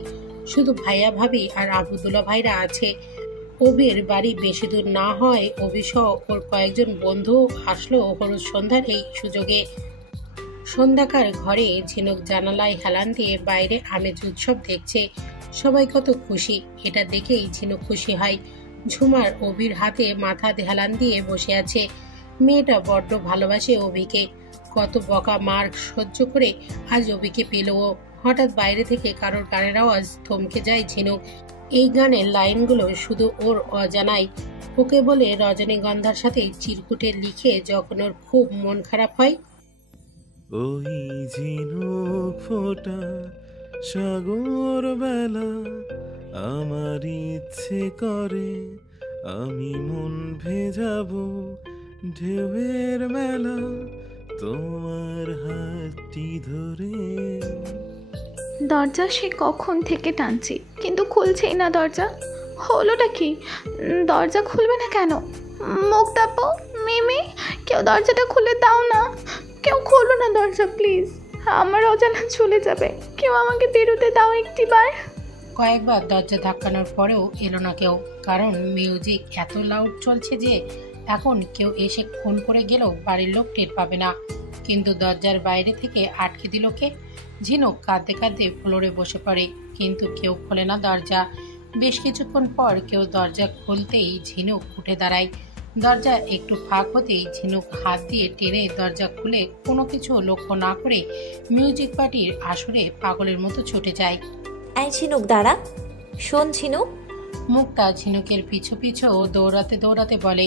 শুধু ভাইয়া ভাবি আর আবুদুল্লা ভাইরা আছে। অবির বাড়ি বেশি দূর না হয় অবিসহ ওর কয়েকজন বন্ধু আসলো হলুদ সন্ধ্যার এই সুযোগে। সন্ধ্যাকার ঘরে ঝিনুক জানালায় হেলান দিয়ে বাইরে আমেজ উৎসব দেখছে। সবাই কত খুশি, এটা দেখেই ঝিনুক খুশি হয়। ঝুমার অবির হাতে মাথা হেলান দিয়ে বসে আছে। মেয়েটা বড্ড ভালোবাসে অবিকে। কত বকা মার সহ্য করে আজ অবিকে পেল ও। হঠাৎ বাইরে থেকে কারোর গানের আওয়াজ থমকে যায় ঝিনুক। এই গানের লাইনগুলো শুধু ওর অজানাই। ওকে বলে রজনীগন্ধার সাথে চিরকুটে লিখে যখন ওর খুব মন খারাপ হয়। ওই ঝিনুক ফোটা সাগর বেলা, আমার ইচ্ছে করে আমি মন ভেজাবো ঢেউয়ের মেলা, তোমার হাতটি ধরে। দরজা সে কখন থেকে টানছি, কিন্তু খুলছেই না দরজা। হলোটা কি? দরজা খুলবে না কেন? মুক্তাপু, মিমি, কেউ দরজাটা খুলে দাও না। কেউ খোলো না দরজা প্লিজ, আমার অজানা চলে যাবে। কেউ আমাকে বেরোতে দাও একটিবার। কয়েকবার দরজা ধাক্কানোর পরেও এলো না কেউ, কারণ মিউজিক এত লাউড চলছে যে এখন কেউ এসে ফোন করে গেলেও বাড়ির লোক টের পাবে না। কিন্তু দরজার বাইরে থেকে আটকে দিল কে? ঝিনুক কাঁদতে কাঁদতে ফ্লোরে বসে পড়ে। কিন্তু কেউ খোলে না দরজা। বেশ কিছুক্ষণ পর কেউ দরজা খুলতেই ঝিনুক উঠে দাঁড়ায়। দরজা একটু ফাঁক হতেই ঝিনুক হাত দিয়ে টেনে দরজা খুলে কোনো কিছু লক্ষ্য না করে মিউজিক পার্টির আসরে পাগলের মতো ছুটে যায়। এই ঝিনুক দাঁড়া, শোন ঝিনুক। মুক্তা ঝিনুকের পিছু পিছু দৌড়াতে দৌড়াতে বলে।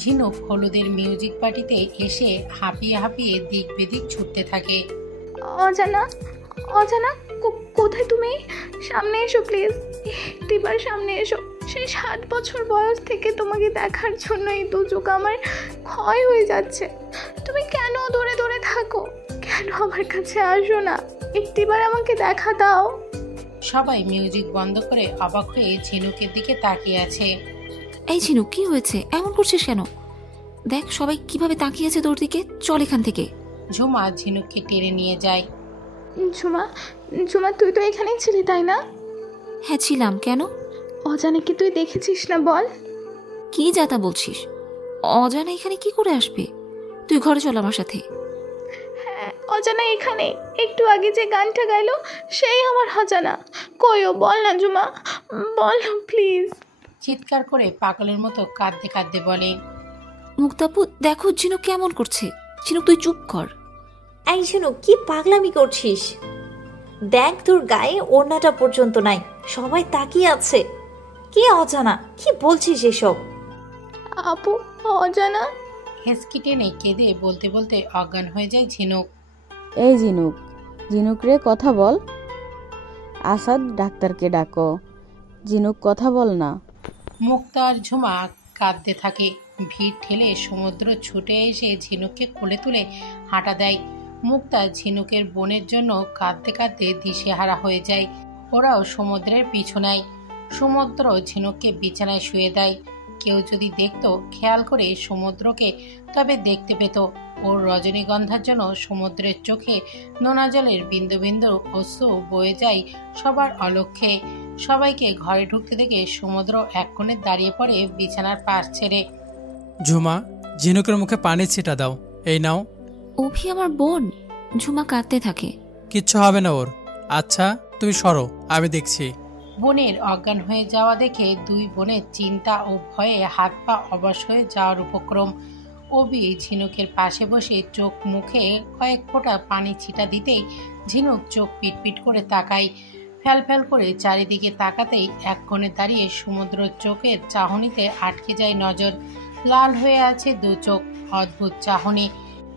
ঝিনুক হলুদের মিউজিক পার্টিতে এসে হাঁপিয়ে হাঁপিয়ে দিক বেদিক ছুটতে থাকে। অজানা, অজানা, কোথায় তুমি? সামনে এসো প্লিজ, একটিবার সামনে এসো। সেই 7 বছর বয়স থেকে তোমাকে দেখার জন্য এই দু চোখ আমার ক্ষয় হয়ে যাচ্ছে। তুমি কেন দৌড়ে দৌড়ে থাকো? কেন আমার কাছে আসো না? একটিবার আমাকে দেখা দাও। সবাই মিউজিক বন্ধ করে অবাক হয়ে ঝিনুকের দিকে তাকিয়ে আছে। এই ঝিনুক, কি হয়েছে? এমন করছিস কেন? দেখ সবাই কিভাবে তাকিয়ে আছে তোর দিকে। চল এখান থেকে। ঝুমা ঝিনুককে টেনে নিয়ে যায়। ঝুমা, ঝুমা, তুই তো এখানেই ছিলি তাই না? হ্যাঁ ছিলাম। কেন? অজানা কি তুই দেখেছিস না? বল। কি যাতা বলছিস? অজানা এখানে কি করে আসবে? তুই ঘরে চল আমার সাথে। হ্যাঁ, অজানা এখানে। একটু আগে যে গানটা গাইলো সেই আমার অজানা। কইও, বল না ঝুমা, বল প্লিজ। চিৎকার করে পাগলের মতো কাঁদতে কাঁদতে বলে। মুক্তাপু, দেখো ঝিনুক কেমন করছে। ঝিনুক তুই চুপ কর। এই ঝিনুক, কি পাগলামি করছিস? দেখ তোর গায়ে ওড়নাটা পর্যন্ত নাই, সবাই তাকিয়ে আছে। কি অজানা, কি বলছিস এসব? আপু, অজানা। হেসকি টেনে কেঁদে বলতে বলতে অজ্ঞান হয়ে যায় ঝিনুক। এই ঝিনুক, ঝিনুক রে কথা বল। আসাদ ডাক্তারকে ডাকো। ঝিনুক কথা বল না। মুক্তা আর ঝুমা কাঁদতে থাকে। ভিড় ঠেলে সমুদ্র ছুটে এসে ঝিনুককে কোলে তুলে হাঁটা দেয়। মুক্তা ঝিনুকের বোনের জন্য কাঁদতে কাঁদতে দিশেহারা হয়ে যায়। ওরাও সমুদ্রের পিছু নেয়। সমুদ্র ঝিনুককে বিছানায় শুয়ে দেয়। কেউ যদি দেখতো খেয়াল করে সমুদ্রকে, তবে দেখতে পেত ওর রজনীগন্ধার জন্য সমুদ্রের চোখে নোনা জলের বিন্দু বিন্দু অশ্রু বয়ে যায় সবার অলক্ষ্যে। সবাইকে ঘরে ঢুকতে দেখে সমুদ্র এক কোণে দাঁড়িয়ে পড়ে বিছানার পাশ ছেড়ে। ঝুমা, ঝিনুকের মুখে পানি ছিটা দাও। এই নাও। অভি আমার বোন। ঝুমা কাঁদতে থাকে। কিচ্ছু হবে না ওর। আচ্ছা তুমি সরো, আমি দেখছি। বোনের অজ্ঞান হয়ে যাওয়া দেখে দুই বোনের চিন্তা ও ভয়ে হাত পা অবশ হয়ে যাওয়ার উপক্রম। অভি ঝিনুকের পাশে বসে চোখ মুখে কয়েক ফোঁটা পানি ছিটা দিতেই ঝিনুক চোখ পিটপিট করে তাকায়। ফ্যাল ফ্যাল করে চারিদিকে তাকাতেই এক কোণে দাঁড়িয়ে সমুদ্র চোখের চাহনিতে আটকে যায় নজর। লাল হয়ে আছে দু চোখ, অদ্ভুত চাহনি।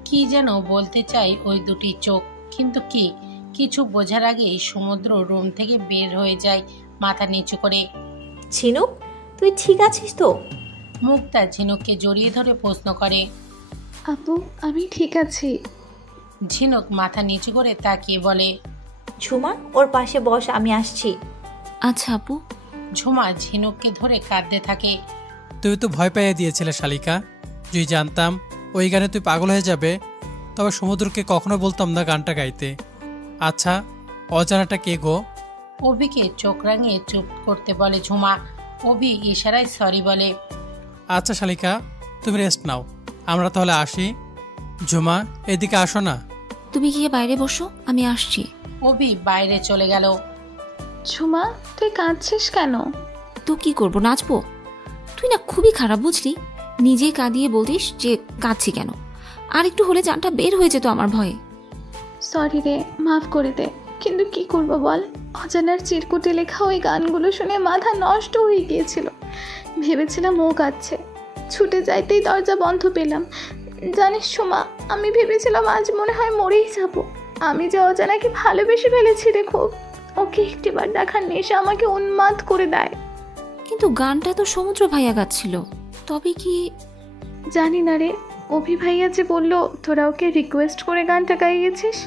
কি যেন বলতে চাই ওই দুটি চোখ, কিন্তু কি কিছু বোঝার আগেই সমুদ্র রুম থেকে বের হয়ে যায় মাথা নিচু করে। ঝিনুক, তুই ঠিক আছিস তো? মুক্তা ঝিনুককে জড়িয়ে ধরে প্রশ্ন করে। আপু, আমি ঠিক আছি। ঝিনুক মাথা নিচু করে তাকিয়ে বলে। ঝুমা, ওর পাশে বস, আমি আসছি। আচ্ছা আপু। ঝুমা ঝিনুককে ধরে কাঁদতে থাকে। তুই তো ভয় পাইয়ে দিয়েছিলে শালিকা। যদি জানতাম ওই গানে তুই পাগল হয়ে যাবে, তবে সমুদ্রকে কখনো বলতাম না গানটা গাইতে। আচ্ছা, অজানাটা কে গো? অভিকে চোখ রাঙিয়ে চুপ করতে বলে ঝুমা। অভি ইশারায় সরি বলে। আচ্ছা শালিকা, তুমি রেস্ট নাও, আমরা তাহলে আসি। ঝুমা, এদিকে আসো না। তুমি গিয়ে বাইরে বসো, আমি আসছি। অভি বাইরে চলে গেল। ঝুমা, তুই কাঁদছিস কেন? তো কি করব, নাচবো? তুই না খুবই খারাপ বুঝলি। নিজে কাঁদিয়ে বলিস যে কাঁদছি কেন। আর একটু হলে জানটা বের হয়ে যেত আমার ভয়ে। সরি রে, মাফ করে দে। কিন্তু কি করবো বল, অজানার চিরকুটে লেখা ওই গানগুলো শুনে মাথা নষ্ট হয়ে গিয়েছিল। ভেবেছিলাম ও কাঁদছে। ছুটে যাইতেই দরজা বন্ধ পেলাম। জানিস সুমা, আমি ভেবেছিলাম আজ মনে হয় মরেই যাব। আমি যে অজানাকে ভালোবেসে ফেলেছি রে খুব। ওকে একটিবার দেখার নেশা আমাকে উন্মাদ করে দেয়। কিন্তু গানটা তো সমুদ্র ভাইয়া গাচ্ছিল, তবে কি? জানি না রে। অভি ভাইয়া যে বললো তোরা ওকে রিকোয়েস্ট করে গানটা গাইয়েছিস।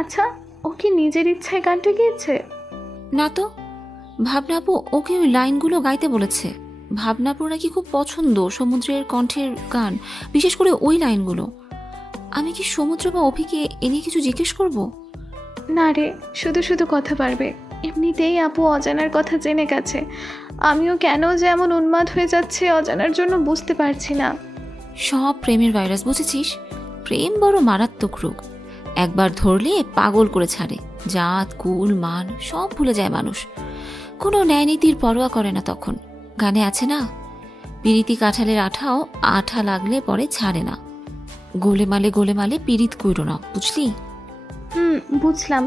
আচ্ছা, ও কি নিজের ইচ্ছায় গানটা গেয়েছে? না তো, ভাবনাপু ওকে ওই লাইনগুলো গাইতে বলেছে। ভাবনাপুর নাকি খুব পছন্দ সমুদ্রের কণ্ঠের গান, বিশেষ করে ওই লাইনগুলো। আমি কি সমুদ্র বা অভিকে এ নিয়ে কিছু জিজ্ঞেস করব? না রে, শুধু শুধু কথা পারবে। এমনিতেই আপু অজানার কথা জেনে গেছে। আমিও কেন যে এমন উন্মাদ হয়ে যাচ্ছে অজানার জন্য বুঝতে পারছি না। সব প্রেমের ভাইরাস, বুঝেছিস? প্রেম বড় মারাত্মক রোগ, একবার ধরলে পাগল করে ছাড়ে। জাত কুল মান সব ভুলে যায় মানুষ, কোনো ন্যায় নীতির পরোয়া করে না তখন। গানে আছে না, পিরিতি কাঁঠালের আঠাও আঠা লাগলে পরে ছাড়ে না। গোলেমালে পিরিত কইরো না, বুঝলি? বুঝলাম।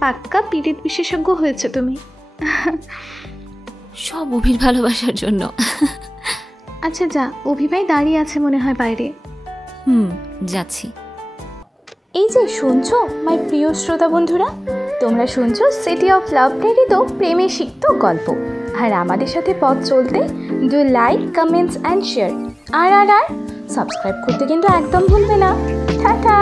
পাক্কা পীড়িত বিশেষজ্ঞ হয়েছে তুমি। সব অভির ভালোবাসার জন্য। আচ্ছা যা, অভিভাই দাঁড়িয়ে আছে মনে হয় বাইরে। যাচ্ছি। এই যে শুনছো মাই প্রিয় শ্রোতা বন্ধুরা, তোমরা শুনছো সিটি অফ লাভ প্রেরিত প্রেমে সিক্ত গল্প। আর আমাদের সাথে পথ চলতে do like, comments and share. আর সাবস্ক্রাইব করতে কিন্তু একদম ভুলবে না। টাটা।